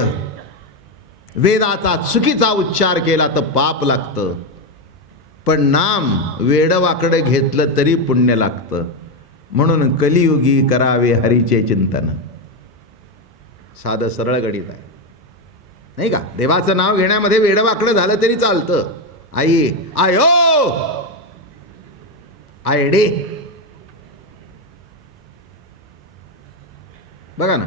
वेदाचा चुकीचा उच्चार केला तर पाप लागतं, पण नाम वेडवाकडे घेतलं तरी पुण्य लागतं. म्हणून कलियुगी करावे हरीचे चिंतन. साधं सरळ गणित आहे, नाही का? देवाचं नाव घेण्यामध्ये वेडवाकडं झालं तरी चालतं. आई आयो आयडे, बघा ना,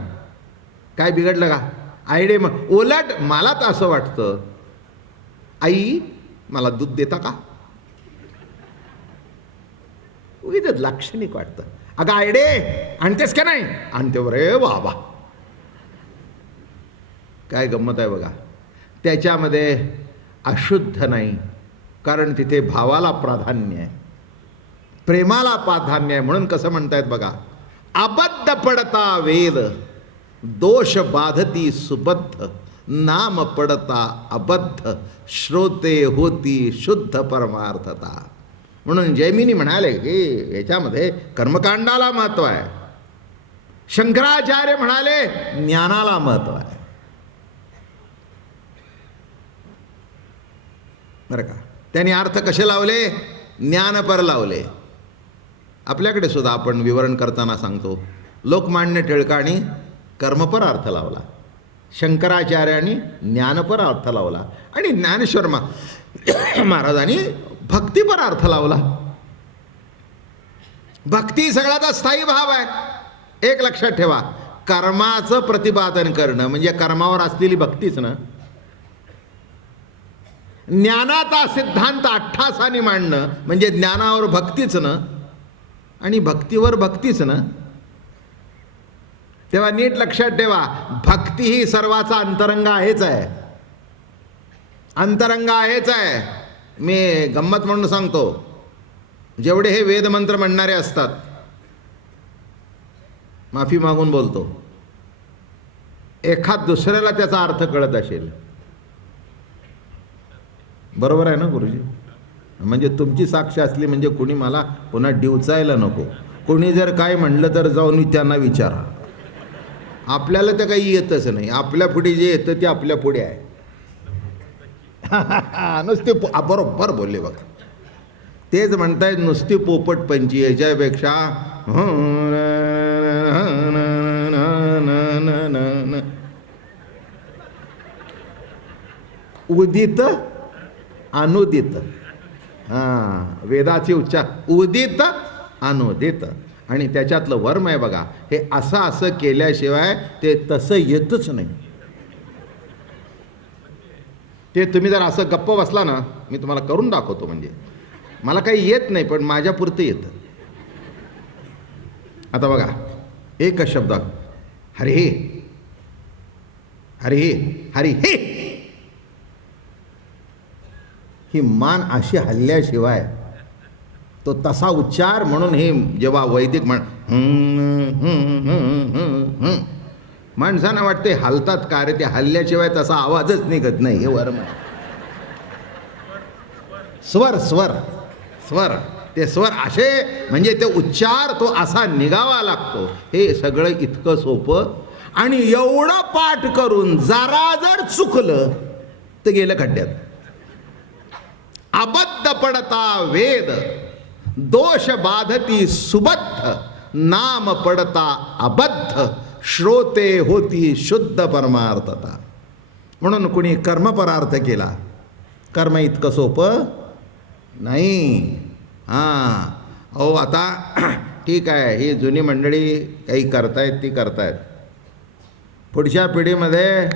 काय बिघडलं का? आयडे. मग उलट मला तर असं वाटतं, आई मला दूध देता का? उगीच लाक्षणिक वाटतं. अगं आयडे आणतेस का नाही? आणते. रे बाबा, काय गंमत आहे बघा. त्याच्यामध्ये अशुद्ध नाही, कारण तिथे भावाला प्राधान्य आहे, प्रेमाला प्राधान्य आहे. म्हणून कसं म्हणतायत बघा, अबद्ध पडता वेद, दोष बाधती सुबद्ध, नाम पडता अबद्ध, श्रोते होती शुद्ध परमार्थता. म्हणून जैमिनी म्हणाले की याच्यामध्ये कर्मकांडाला महत्व आहे. शंकराचार्य म्हणाले ज्ञानाला महत्व आहे. बरं का? त्यांनी अर्थ कसे लावले? ज्ञानपर लावले. आपल्याकडे सुद्धा आपण विवरण करताना सांगतो, लोकमान्य टिळकांनी कर्मपर अर्थ लावला, शंकराचार्यांनी ज्ञानपर अर्थ लावला, आणि ज्ञानेश्वर महाराजांनी भक्तीपर अर्थ लावला. भक्ती सगळ्याचा स्थायी भाव आहे. एक लक्षात ठेवा, कर्माचं प्रतिपादन करणं म्हणजे कर्मावर असलेली भक्तीच ना. ज्ञानाचा सिद्धांत अठ्ठासाने मांडणं म्हणजे ज्ञानावर भक्तीच ना, आणि भक्तीवर भक्तीच ना. तेव्हा नीट लक्षात ठेवा, भक्ती ही सर्वाचा अंतरंग आहेच आहे, अंतरंग आहेच आहे. मी गंमत म्हणून सांगतो, जेवढे हे वेदमंत्र म्हणणारे असतात, माफी मागून बोलतो, एखाद दुसऱ्याला त्याचा अर्थ कळत असेल. बरोबर आहे ना गुरुजी? म्हणजे तुमची साक्ष असली म्हणजे कोणी मला पुन्हा डिवचायला नको. कोणी जर काय म्हणलं तर जाऊन त्यांना विचारा. आपल्याला तर काही येतच नाही, आपल्या पुढे जे येतं ते आपल्या पुढे आहे. नुसते बरोबर बोलले बघा. तेच म्हणतायत नुसती पोपट पंची, याच्यापेक्षा उदित अनुदित, वेदाचे उच्चार उदित अनुदित, आणि त्याच्यातलं वर्म आहे बघा. हे असं केल्याशिवाय ते तसं येतच नाही. ते तुम्ही जर असं गप्प बसला ना, मी तुम्हाला करून दाखवतो. म्हणजे मला काही येत नाही, पण माझ्या पुरतं येतं. आता बघा, एकच शब्द, हरे हरे हरे हे. ही मान अशी हल्ल्याशिवाय तो तसा उच्चार म्हणून हे जेव्हा वैदिक माणसांना वाटते हलतात का रे, ते हल्ल्याशिवाय तसा आवाजच निघत नाही. हे वर्म स्वर स्वर स्वर ते स्वर असे म्हणजे ते उच्चार तो असा निघावा लागतो. हे सगळं इतकं सोपं आणि एवढं पाठ करून जरा जर चुकलं तर गेलं खड्ड्यात. अबद्ध पडता वेद दोष बाधती सुबद्ध नाम पडता अबद्ध श्रोते होती शुद्ध परमार्थता. म्हणून कुणी कर्मपरार्थ केला, कर्म इतकं सोपं नाही. हां हो आता ठीक आहे, ही जुनी मंडळी काही करतायत ती करतायत. पुढच्या पिढीमध्ये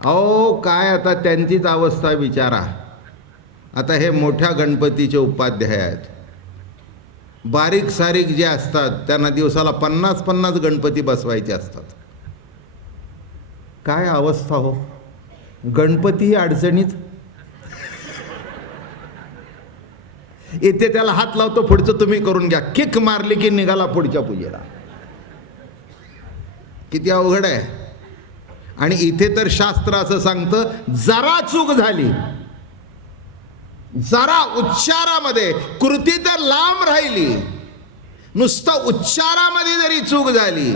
अहो काय आता त्यांचीच अवस्था विचारा. आता हे मोठ्या गणपतीचे उपाध्याय आहेत, बारीक सारीक जे असतात त्यांना दिवसाला 50-50 गणपती बसवायचे असतात. काय अवस्था हो, गणपती अडचणीत. इथे त्याला हात लावतो, पुढचं तुम्ही करून घ्या, किक मारली की निघाला पुढच्या पूजेला. किती अवघड आहे. आणि इथे तर शास्त्र असं सांगतं जरा चूक झाली, जरा उच्चारामध्ये, कृती तर लांब राहिली, नुसतं उच्चारामध्ये जरी चूक झाली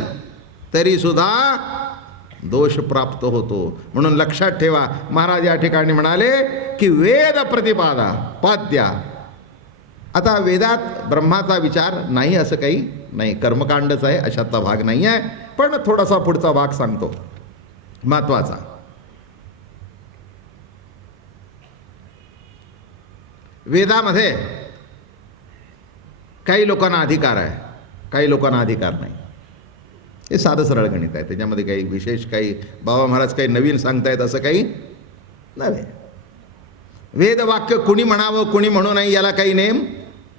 तरी सुद्धा दोष प्राप्त होतो. म्हणून लक्षात ठेवा, महाराज या ठिकाणी म्हणाले की वेद प्रतिपादा पाद्या. आता वेदात ब्रह्माचा विचार नाही असं काही नाही, कर्मकांडच आहे, अशातला भाग नाही आहे. पण थोडासा पुढचा भाग सांगतो महत्वाचा. वेदामध्ये काही लोकांना अधिकार आहे, काही लोकांना अधिकार नाही. हे साधं सरळ गणित आहे, त्याच्यामध्ये काही विशेष काही बाबा महाराज काही नवीन सांगतायत असं काही नव्हे. वेदवाक्य कुणी म्हणावं कुणी म्हणू नये याला काही नेम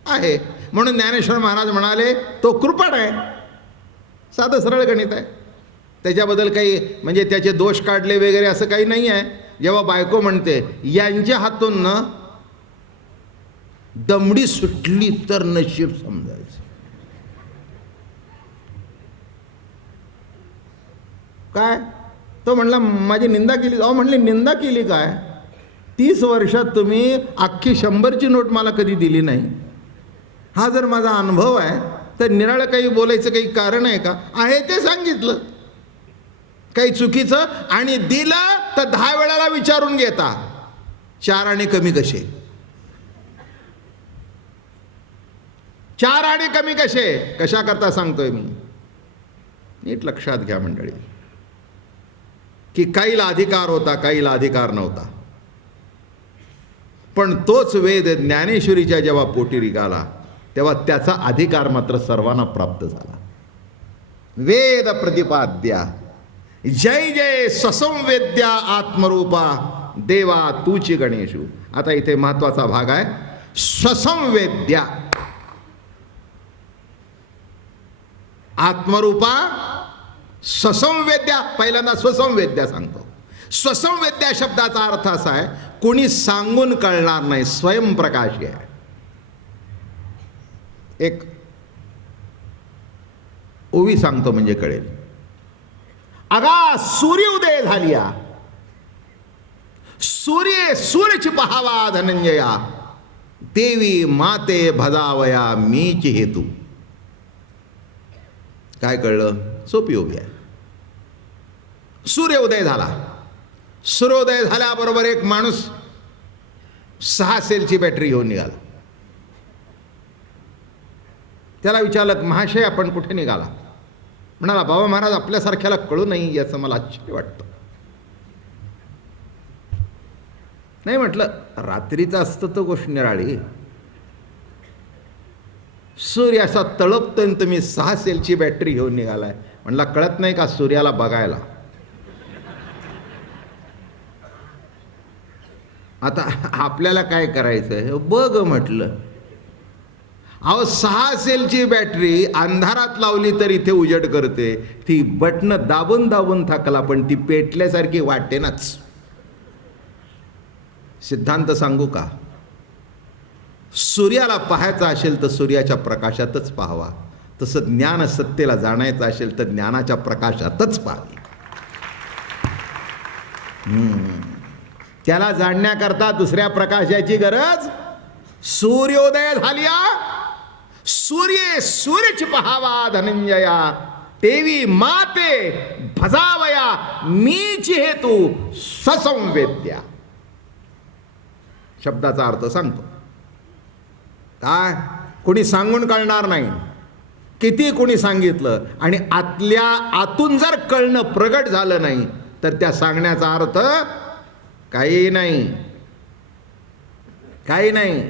आहे. म्हणून ज्ञानेश्वर महाराज म्हणाले तो कृपण आहे. साधं सरळ गणित आहे, त्याच्याबद्दल काही म्हणजे त्याचे दोष काढले वगैरे असं काही नाही आहे. जेव्हा बायको म्हणते यांच्या हातून न दमडी सुटली तर नशीब समजायचं. काय तो म्हणला माझी निंदा केली. अहो म्हणले निंदा केली काय, 30 वर्षात तुम्ही अख्खी 100ची नोट मला कधी दिली नाही. हा जर माझा अनुभव आहे तर निराळं काही बोलायचं काही कारण आहे का. आहे ते सांगितलं, काही चुकीचं आणि दिलं तर 10 वेळाला विचारून घेता 4 आणि कमी कसे, 4 आणि कमी कसे, कशा करता सांगतोय मी. नीट लक्षात घ्या मंडळी की काहीला अधिकार होता, काहीला अधिकार नव्हता. पण तोच वेद ज्ञानेश्वरीच्या जेव्हा पोटी निघाला तेव्हा त्याचा अधिकार मात्र सर्वांना प्राप्त झाला. वेद प्रतिपाद्या जय जय ससंवेद्या आत्मरूपा देवा तूची गणेशू. आता इथे महत्वाचा भाग आहे स्वसंवेद्या. आत्मरूपा स्वसंवेद्या, पहिल्यांदा स्वसंवेद्या सांगतो. स्वसंवेद्या शब्दाचा अर्थ असा आहे कोणी सांगून कळणार नाही, स्वयंप्रकाशी आहे. एक ओवी सांगतो म्हणजे कळेल. अगा सूर्योदय झालिया, सूर्य सूर्यची पहावा धनंजया, देवी माते भजावया मीच हेतू. काय कळलं, सोपी ओवी आहे. सूर्योदय झाला, सूर्योदय झाल्याबरोबर एक माणूस 6 सेलची बॅटरी घेऊन निघाला. त्याला विचारलं महाशय आपण कुठे निघाला. म्हणाला बाबा महाराज आपल्यासारख्याला कळू नाही याचं मला आश्चर्य वाटतं. नाही म्हटलं रात्रीचं असतं तर गोष्ट निराळी, सूर्य असा तळपतोय तुम्ही 6 सेलची बॅटरी घेऊन निघालाय. म्हणला कळत नाही का सूर्याला बघायला. आता आपल्याला काय करायचं बघ म्हटलं. अहो 6 सेलची बॅटरी अंधारात लावली तर इथे उजेड करते, ती बटणं दाबून दाबून थकला पण ती पेटल्यासारखी वाटेनाच. सिद्धांत सांगू का? सूर्याला पाहायचा असेल तर सूर्याच्या प्रकाशातच पाहावा, तसं ज्ञान सत्तेला जाणायचं असेल तर ज्ञानाच्या प्रकाशातच पाहावे. त्याला जाणण्याकरता दुसऱ्या प्रकाशाची गरज. सूर्योदय झालिया सूर्ये सूर्यच पहावा धनंजया, तेवी माते भजावया मीची हेतू ससंवेद्या. शब्दाचा अर्थ सांगतो. काय कोणी सांगून कळणार नाही, किती कोणी सांगितलं आणि आतल्या आतून जर कळणं प्रगट झालं नाही तर त्या सांगण्याचा अर्थ काही नाही, काही नाही.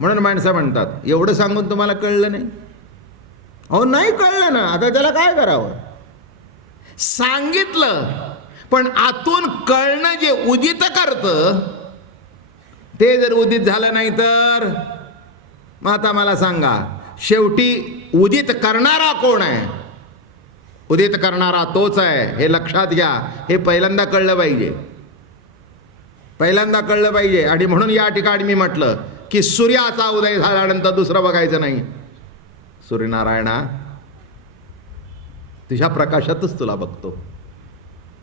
म्हणून माणसं म्हणतात एवढं सांगून तुम्हाला कळलं नाही. अहो नाही कळलं ना, आता त्याला काय करावं? सांगितलं पण आतून कळणं जे उदित करतं ते जर उदित झालं नाही तर मग आता मला सांगा, शेवटी उदित करणारा कोण आहे? उदित करणारा तोच आहे, हे लक्षात घ्या. हे पहिल्यांदा कळलं पाहिजे, पहिल्यांदा कळलं पाहिजे. आणि म्हणून या ठिकाणी मी म्हटलं की सूर्याचा उदय झाल्यानंतर दुसरं बघायचं नाही. सूर्यनारायणा तुझ्या प्रकाशातच तुला बघतो.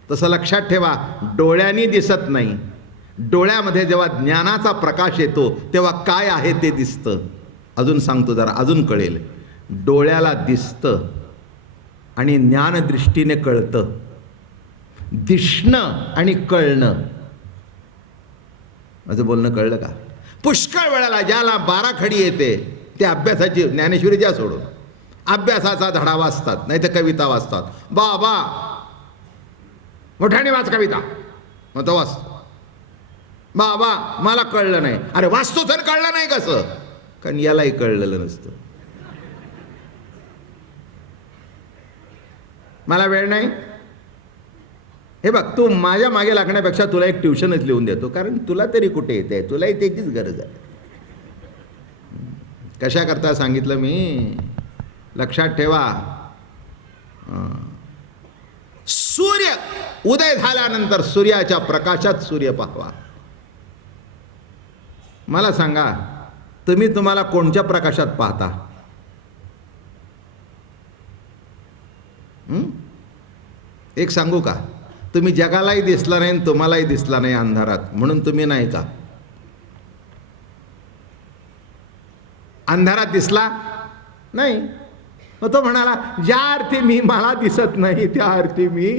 तसं लक्षात ठेवा, डोळ्यांनी दिसत नाही. डोळ्यामध्ये जेव्हा ज्ञानाचा प्रकाश येतो तेव्हा काय आहे ते दिसतं. अजून सांगतो जरा, अजून कळेल. डोळ्याला दिसतं आणि ज्ञानदृष्टीने कळतं. दिसणं आणि कळणं, माझं बोलणं कळलं का? पुष्कळ वेळाला ज्याला बाराखडी येते ते अभ्यासाची, ज्ञानेश्वरी द्या सोडून, अभ्यासाचा धडा वाचतात, नाही तर कविता वाचतात. बाबा मोठ्याने वाच कविता, मग तो वाच. बाबा मला कळलं नाही. अरे वाचतो तर कळलं नाही कसं? कारण यालाही कळलेलं नसतं. मला वेळ नाही. हे बघ, तू माझ्या मागे लागण्यापेक्षा तुला एक ट्युशनच लिहून देतो, कारण तुला तरी कुठे येते, तुलाही त्याचीच गरज आहे. कशा करता सांगितलं मी, लक्षात ठेवा. सूर्य उदय झाल्यानंतर सूर्याच्या प्रकाशात सूर्य पाहावा. मला सांगा, तुम्ही तुम्हाला कोणत्या प्रकाशात पाहता? एक सांगू का, तुम्ही जगालाही दिसला नाही आणि तुम्हालाही दिसला नाही अंधारात, म्हणून तुम्ही नाही का? अंधारात दिसला नाही, मग तो म्हणाला ज्या अर्थी मी मला दिसत नाही त्या अर्थी मी.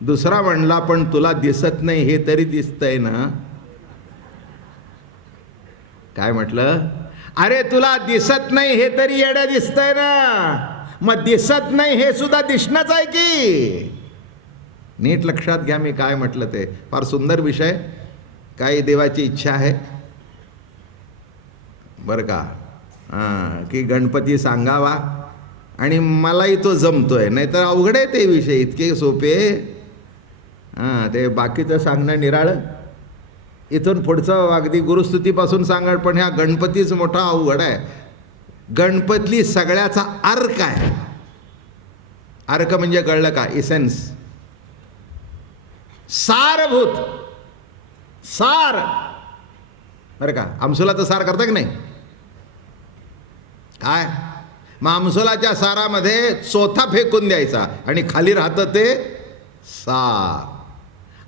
दुसरा म्हणला पण तुला दिसत नाही हे तरी दिसतंय ना. काय म्हटलं? अरे तुला दिसत नाही हे तरी येडं दिसतंय ना. मग दिसत नाही हे सुद्धा दिसणंच आहे की. नीट लक्षात घ्या मी काय म्हटलं ते. फार सुंदर विषय. काही देवाची इच्छा आहे बरं का, की गणपती सांगावा आणि मलाही तो जमतोय, नाहीतर अवघड आहे ते विषय, इतके सोपे. ते बाकीचं सांगणं निराळं, इथून पुढचं अगदी गुरुस्तुतीपासून सांगणं, पण ह्या गणपतीच मोठा अवघड आहे. गणपती सगळ्याचा अर्क आहे. अर्क म्हणजे कळलं का? इसेन्स, सारभूत, सार. बरं का, आमसुलाचं सार करतं की नाही? काय मग आमसुलाच्या सारामध्ये चोथा फेकून द्यायचा आणि खाली राहतं ते सार.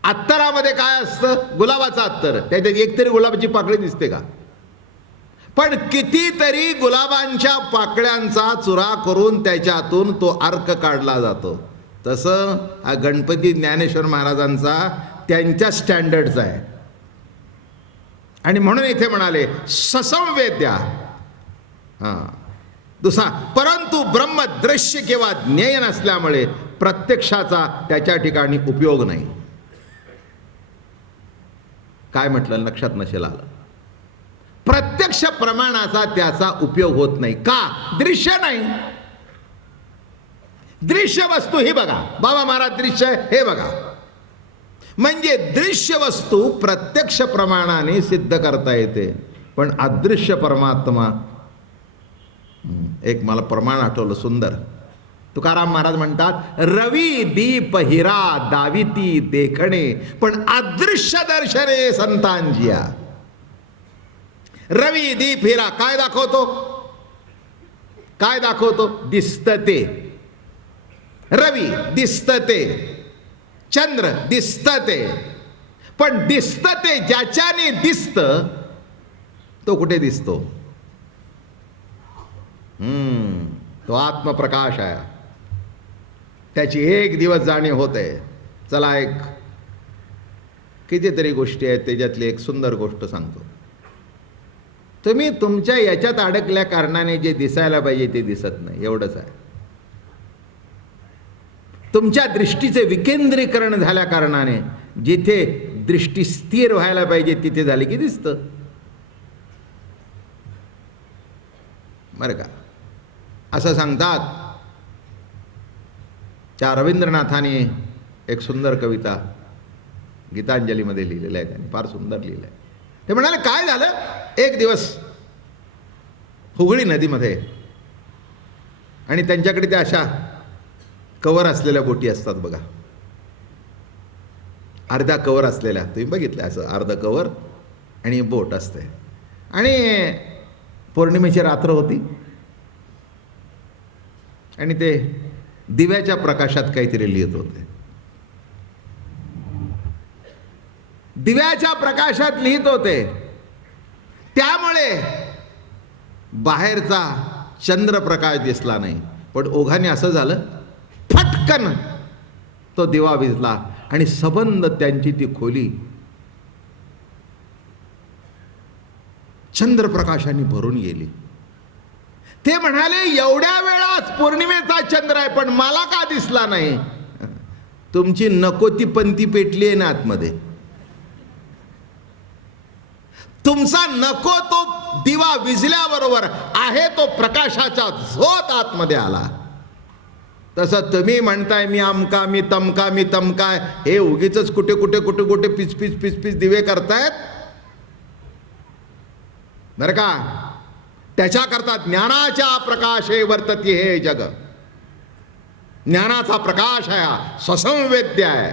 अत्तरामध्ये काय असतं? गुलाबाचं अत्तर, त्याच्यात एक तरी गुलाबाची पाकळी दिसते का? पण कितीतरी गुलाबांच्या पाकळ्यांचा चुरा करून त्याच्यातून तो अर्क काढला जातो. तसं हा गणपती ज्ञानेश्वर महाराजांचा त्यांच्या स्टँडर्डचा आहे. आणि म्हणून इथे म्हणाले ससंवेद्या. दुसरा, परंतु ब्रह्म दृश्य किंवा ज्ञेय नसल्यामुळे प्रत्यक्षाचा त्याच्या ठिकाणी उपयोग नाही. काय म्हटलं लक्षात नसेल आलं? प्रत्यक्ष प्रमाणाचा त्याचा उपयोग होत नाही. का? दृश्य नाही. दृश्य वस्तू ही बघा, बाबा महाराज दृश्य हे बघा. म्हणजे दृश्य वस्तू प्रत्यक्ष प्रमाणाने सिद्ध करता येते, पण अदृश्य परमात्मा. एक मला प्रमाण आठवलं सुंदर. तुकाराम महाराज म्हणतात, रवी दीप हिरा दाविती देखणे, पण अदृश्य दर्शने संतांजिया. रवी दीप हिरा काय दाखवतो? काय दाखवतो? दिसतं ते. रवी दिसतं ते, चंद्र दिसतं ते, पण दिसतं ते ज्याच्याने दिसतं तो कुठे दिसतो? तो आत्मप्रकाश आहे. त्याची एक दिवस जाणीव होते. चला, एक कितीतरी गोष्टी आहेत, त्याच्यातली एक सुंदर गोष्ट सांगतो. तुम्ही तुमच्या याच्यात अडकल्या कारणाने जे दिसायला पाहिजे ते दिसत नाही, एवढंच आहे. तुमच्या दृष्टीचे विकेंद्रीकरण झाल्या कारणाने जिथे दृष्टी स्थिर व्हायला पाहिजे तिथे झाली की दिसतं. बरं का? असं सांगतात. त्या रवींद्रनाथाने एक सुंदर कविता गीतांजलीमध्ये लिहिलेलं आहे. त्यांनी फार सुंदर लिहिलं आहे. ते म्हणाले, काय झालं, एक दिवस हुगळी नदीमध्ये, आणि त्यांच्याकडे त्या अशा कवर असलेल्या बोटी असतात बघा, अर्धा कवर असलेल्या. तुम्ही बघितलं असं अर्ध कवर आणि बोट असते. आणि पौर्णिमेची रात्र होती आणि ते दिव्याच्या प्रकाशात काहीतरी लिहित होते. दिव्याच्या प्रकाशात लिहित होते. त्यामुळे बाहेरचा चंद्रप्रकाश दिसला नाही, पण ओघाने असं झालं, फटकन तो दिवा विझला आणि सबंध त्यांची ती खोली चंद्रप्रकाशाने भरून गेली. ते म्हणाले, एवढ्या वेळाच पौर्णिमेचा चंद्र आहे, पण मला का दिसला नाही? तुमची नको ती पंती पेटली आहे ना आतमध्ये. तुमचा नको तो दिवा विझल्याबरोबर आहे तो प्रकाशाचा झोत आतमध्ये आला. तसं तुम्ही म्हणताय, मी आमका, मी तमका, मी तमका, हे उगीच कुठे कुठे कुठे कुठे पिच पिच पिच पिच दिवे करतायत बरं का. त्याच्याकरता ज्ञानाच्या प्रकाशे वर्तती हे जग. ज्ञानाचा प्रकाश आहे, स्वसंवेद्य आहे.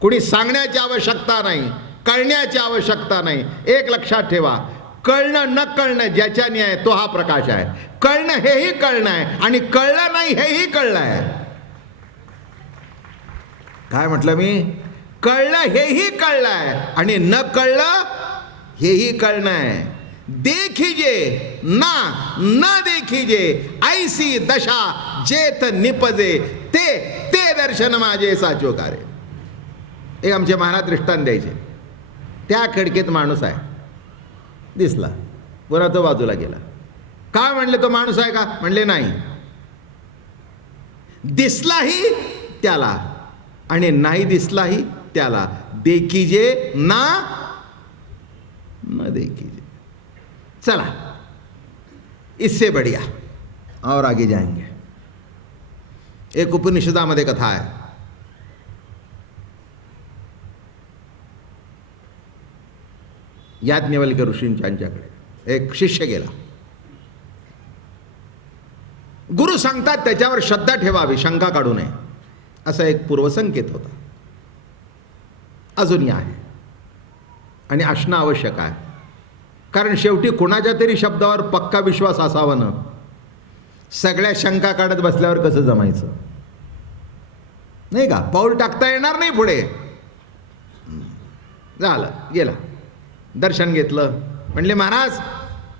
कुणी सांगण्याची आवश्यकता नाही, कळण्याची आवश्यकता नाही. एक लक्षात ठेवा, कळणं न कळणं ज्याच्याने आहे तो हा प्रकाश आहे. कळणं हेही कळणं आहे आणि कळलं नाही हेही कळलं आहे. काय म्हटलं मी? कळलं हेही कळलं आहे आणि न कळलं हेही कळणं आहे. देखिजे ना न देखिजे, ऐसी दशा जेत निपजे, ते ते दर्शन माझे साचोकारे. एक आमचे महाराज दृष्टांत द्यायचे. त्या खिडकीत माणूस आहे, दिसला, पुन्हा तो बाजूला गेला. काय म्हणले, तो माणूस आहे का? म्हणले नाही. दिसलाही त्याला आणि नाही दिसलाही त्याला. देखिजे ना न देखिजे. चला, इससे बढ़िया और आगे जाएंगे. एक उपनिषदामध्ये कथा आहे. याज्ञवल्क्य ऋषींच्याकडे एक शिष्य गेला. गुरु सांगतात त्याच्यावर श्रद्धा ठेवावी, शंका काढू नये, असा एक पूर्वसंकेत होता. अजूनही आहे आणि असणं आवश्यक आहे. कारण शेवटी कोणाच्या तरी शब्दावर पक्का विश्वास असावा ना. सगळ्या शंका काढत बसल्यावर कसं जमायचं, नाही का? पाऊल टाकता येणार नाही पुढे. झालं, गेला, दर्शन घेतलं. म्हणले, महाराज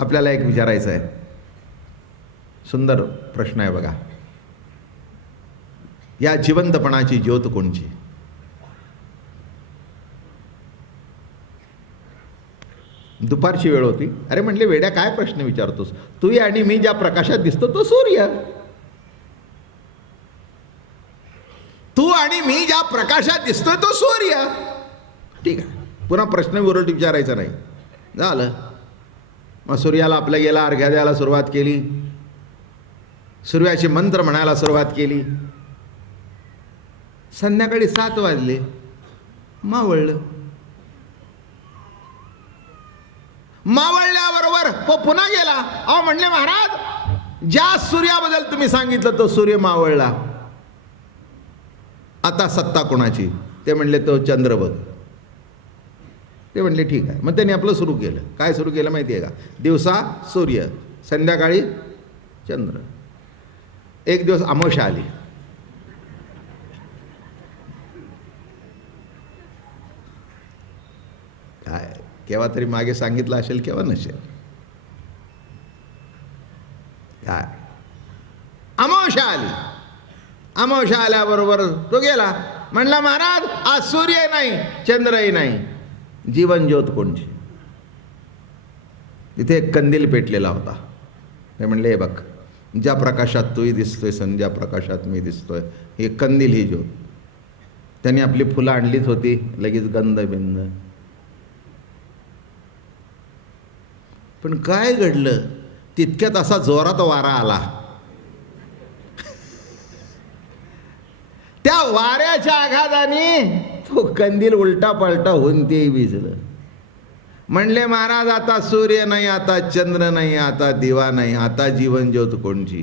आपल्याला एक विचारायचं आहे. सुंदर प्रश्न आहे बघा. या जिवंतपणाची ज्योत कोणची? दुपारची वेळ होती. अरे म्हणले, वेड्या काय प्रश्न विचारतोस? तू आणि मी ज्या प्रकाशात दिसतो तो सूर्य. तू आणि मी ज्या प्रकाशात दिसतोय तो सूर्य. ठीक आहे, पुन्हा प्रश्न विरोध विचारायचा नाही. झालं. मग सूर्याला आपल्या गेला, अर्घ्या द्यायला सुरुवात केली. सूर्याचे मंत्र म्हणायला सुरुवात केली. संध्याकाळी 7 वाजले, मावळलं. मावळल्याबरोबर पुन्हा गेला. अहो म्हणले, महाराज ज्या सूर्याबद्दल तुम्ही सांगितलं तो सूर्य मावळला. आता सत्ता कोणाची? ते म्हणले तो चंद्र बघ. ते म्हणले ठीक आहे. मग त्यांनी आपलं सुरू केलं. काय सुरू केलं माहिती आहे का? दिवसा सूर्य, संध्याकाळी चंद्र. एक दिवस अमावस्या आली. काय केव्हा तरी मागे सांगितलं असेल, केव्हा नसेल. काय अमावस्या आली. अमावस्या आल्याबरोबर तो गेला. म्हणला महाराज आज सूर्य नाही, चंद्रही नाही, जीवन ज्योत कोणची? तिथे एक कंदील पेटलेला होता. ते म्हणले हे बघ, ज्या प्रकाशात तूही दिसतोय, ज्या प्रकाशात मी दिसतोय, हे कंदील ही ज्योत. त्यांनी आपली फुलं आणलीच होती, लगेच गंध बिंद. पण काय घडलं? तितक्यात असा जोरात वारा आला. त्या वाऱ्याच्या आघाताने तो कंदील उलटा पलटा होऊन तेही विझलं. म्हणले महाराज आता सूर्य नाही, आता चंद्र नाही, आता दिवा नाही, आता जीवन ज्योत कोणची?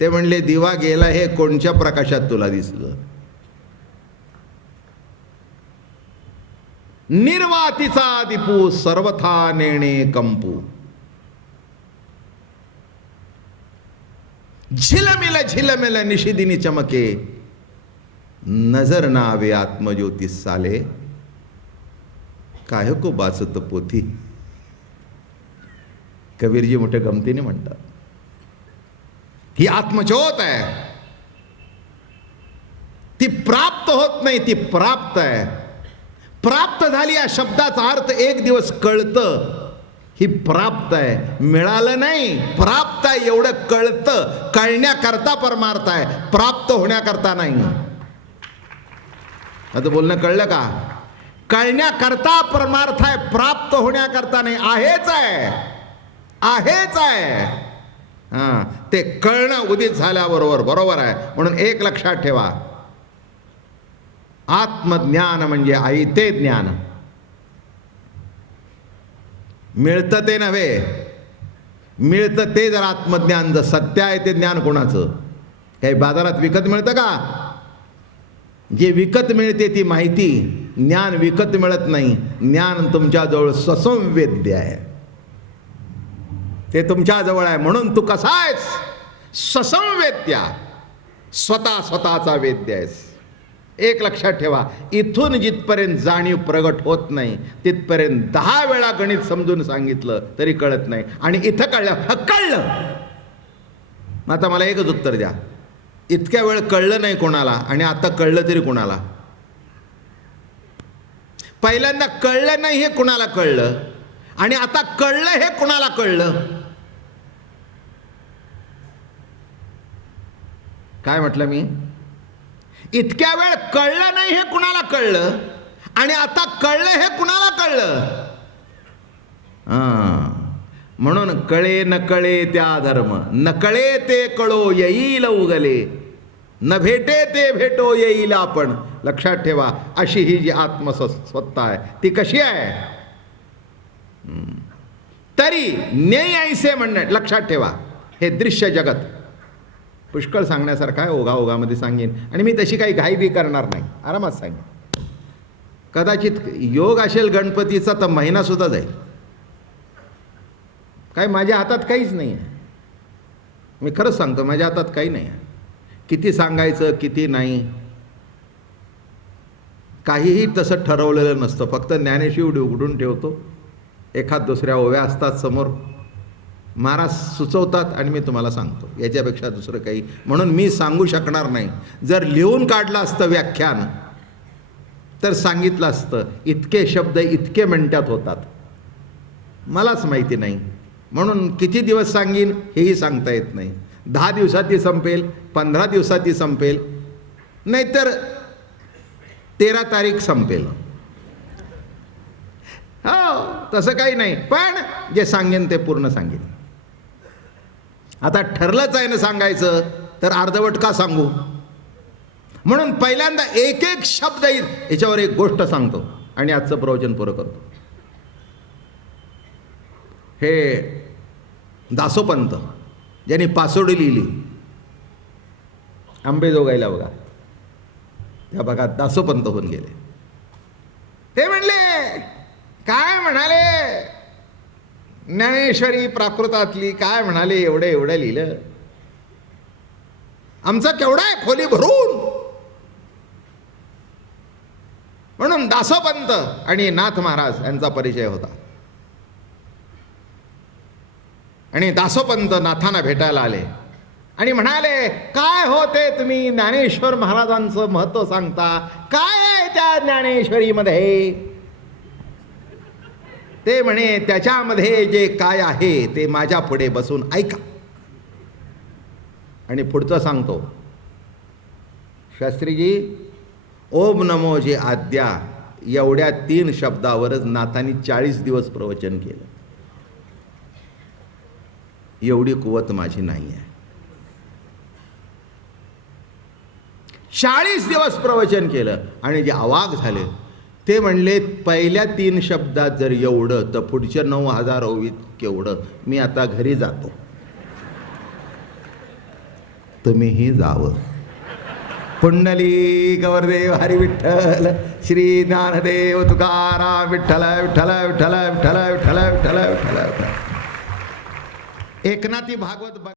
ते म्हणले दिवा गेला, हे कोणच्या प्रकाशात तुला दिसलं? निर्वातीचा दिपू सर्वथा नेणे कंपू. झिलमिल निशिदिनी चमके, नजर नावे आत्मज्योतिष साले, काय को बाचत पोथी. कबीरजी मोठ्या गमतीने म्हणतात, ही आत्मज्योत आहे, ती प्राप्त होत नाही, ती प्राप्त आहे. प्राप्त झाली या शब्दाचा अर्थ एक दिवस कळतं, ही प्राप्त आहे. मिळालं नाही, प्राप्त आहे एवढं कळतं. कळण्याकरता परमार्थ आहे, प्राप्त होण्याकरता नाही. आता बोलणं कळलं का? कळण्याकरता परमार्थ आहे, प्राप्त होण्याकरता नाही. आहेच आहे, आहेच आहे. हां, ते कळणं उदित झाल्याबरोबर बरोबर आहे. म्हणून एक लक्षात ठेवा, आत्मज्ञान म्हणजे आई ते ज्ञान. मिळतं ते नव्हे, मिळतं ते जर आत्मज्ञान. जर सत्य आहे ते ज्ञान कोणाचं? काही बाजारात विकत मिळतं का? जे विकत मिळते ती माहिती, ज्ञान विकत मिळत नाही. ज्ञान तुमच्याजवळ ससंवेद्य आहे, ते तुमच्याजवळ आहे. म्हणून तू कसा आहेस? ससंवेद्य, स्वतःचा वेद्य आहेस. एक लक्षात ठेवा, इथून जिथपर्यंत जाणीव प्रगट होत नाही तिथपर्यंत 10 वेळा गणित समजून सांगितलं तरी कळत नाही. आणि इथं कळलं. आता मला एकच उत्तर द्या, इतक्या वेळ कळलं नाही कोणाला आणि आता कळलं तरी कोणाला? पहिल्यांदा कळलं नाही हे कुणाला कळलं आणि आता कळलं हे कुणाला कळलं? काय म्हटलं मी? इतक्या वेळ कळलं नाही हे कुणाला कळलं आणि आता कळलं हे कुणाला कळलं? म्हणून कळे न कळे त्या धर्म, न कळे ते कळो येईल उगले, न भेटे ते भेटो येईल आपण. लक्षात ठेवा, अशी ही जी आत्मसत्ता आहे ती कशी आहे? तरी नेय ऐसे म्हणणं. लक्षात ठेवा, हे दृश्य जगत पुष्कळ सांगण्यासारखं आहे. ओघामध्ये सांगेन आणि मी तशी काही घाई बी करणार नाही, आरामात सांगेन. कदाचित योग असेल गणपतीचा तर महिनासुद्धा जाईल. काय माझ्या हातात काहीच नाही आहे. मी खरंच सांगतो, माझ्या हातात काही नाही आहे. किती सांगायचं किती नाही काहीही तसं ठरवलेलं नसतं. फक्त ज्ञानेश्वरी उघडून ठेवतो, एखाद दुसऱ्या ओव्या असतात समोर, महाराज सुचवतात आणि मी तुम्हाला सांगतो, याच्यापेक्षा दुसरं काही. म्हणून मी सांगू शकणार नाही. जर लिहून काढलं असतं व्याख्यान तर सांगितलं असतं, इतके शब्द इतके मिनिटात होतात. मलाच माहिती नाही, म्हणून किती दिवस सांगीन हेही सांगता येत नाही. 10 दिवसात संपेल, 15 दिवसात संपेल, नाहीतर 13 तारीख संपेल. हो, तसं काही नाही. पण जे सांगेन ते पूर्ण सांगेन. आता ठरलंच आहे ना सांगायचं, तर अर्धवट का सांगू? म्हणून पहिल्यांदा एक एक शब्द येईल याच्यावर एक गोष्ट सांगतो आणि आजचं प्रवचन पुरं करतो. हे दासोपंत ज्यांनी पासोडी लिहिली आंबेजोगाईला बघा, त्या भागात दासोपंत होऊन गेले. ते म्हणले, काय म्हणाले ज्ञानेश्वरी प्राकृतातली, काय म्हणाले एवढं एवढं लिहिलं, आमचं केवढं आहे खोली भरून. म्हणून दासोपंत आणि नाथ महाराज यांचा परिचय होता. आणि दासोपंत नाथांना भेटायला आले आणि म्हणाले, काय होते तुम्ही ज्ञानेश्वर महाराजांचं महत्त्व सांगता, काय आहे त्या ज्ञानेश्वरीमध्ये. ते म्हणे, त्याच्यामध्ये जे काय आहे ते माझ्या पुढे बसून ऐका. आणि पुढचं सांगतो, शास्त्रीजी, ओम नमो जे आद्या एवढ्या 3 शब्दावरच नाथांनी 40 दिवस प्रवचन केलं. एवढी कुवत माझी नाही आहे. 40 दिवस प्रवचन केलं. आणि जे अवाक झाले ते म्हणले, पहिल्या 3 शब्दात जर एवढं तर पुढच्या 9,000 होवीत केवढं. मी आता घरी जातो, तुम्हीही जावं. पुंडली गवरदेव हरी विठ्ठल, श्री ज्ञानदेव तुकाराम विठ्ठल विठ्ठल विठ्ठल विठ्ठल विठ्ठल विठ्ठल विठ्ठल. एकनाथी भागवत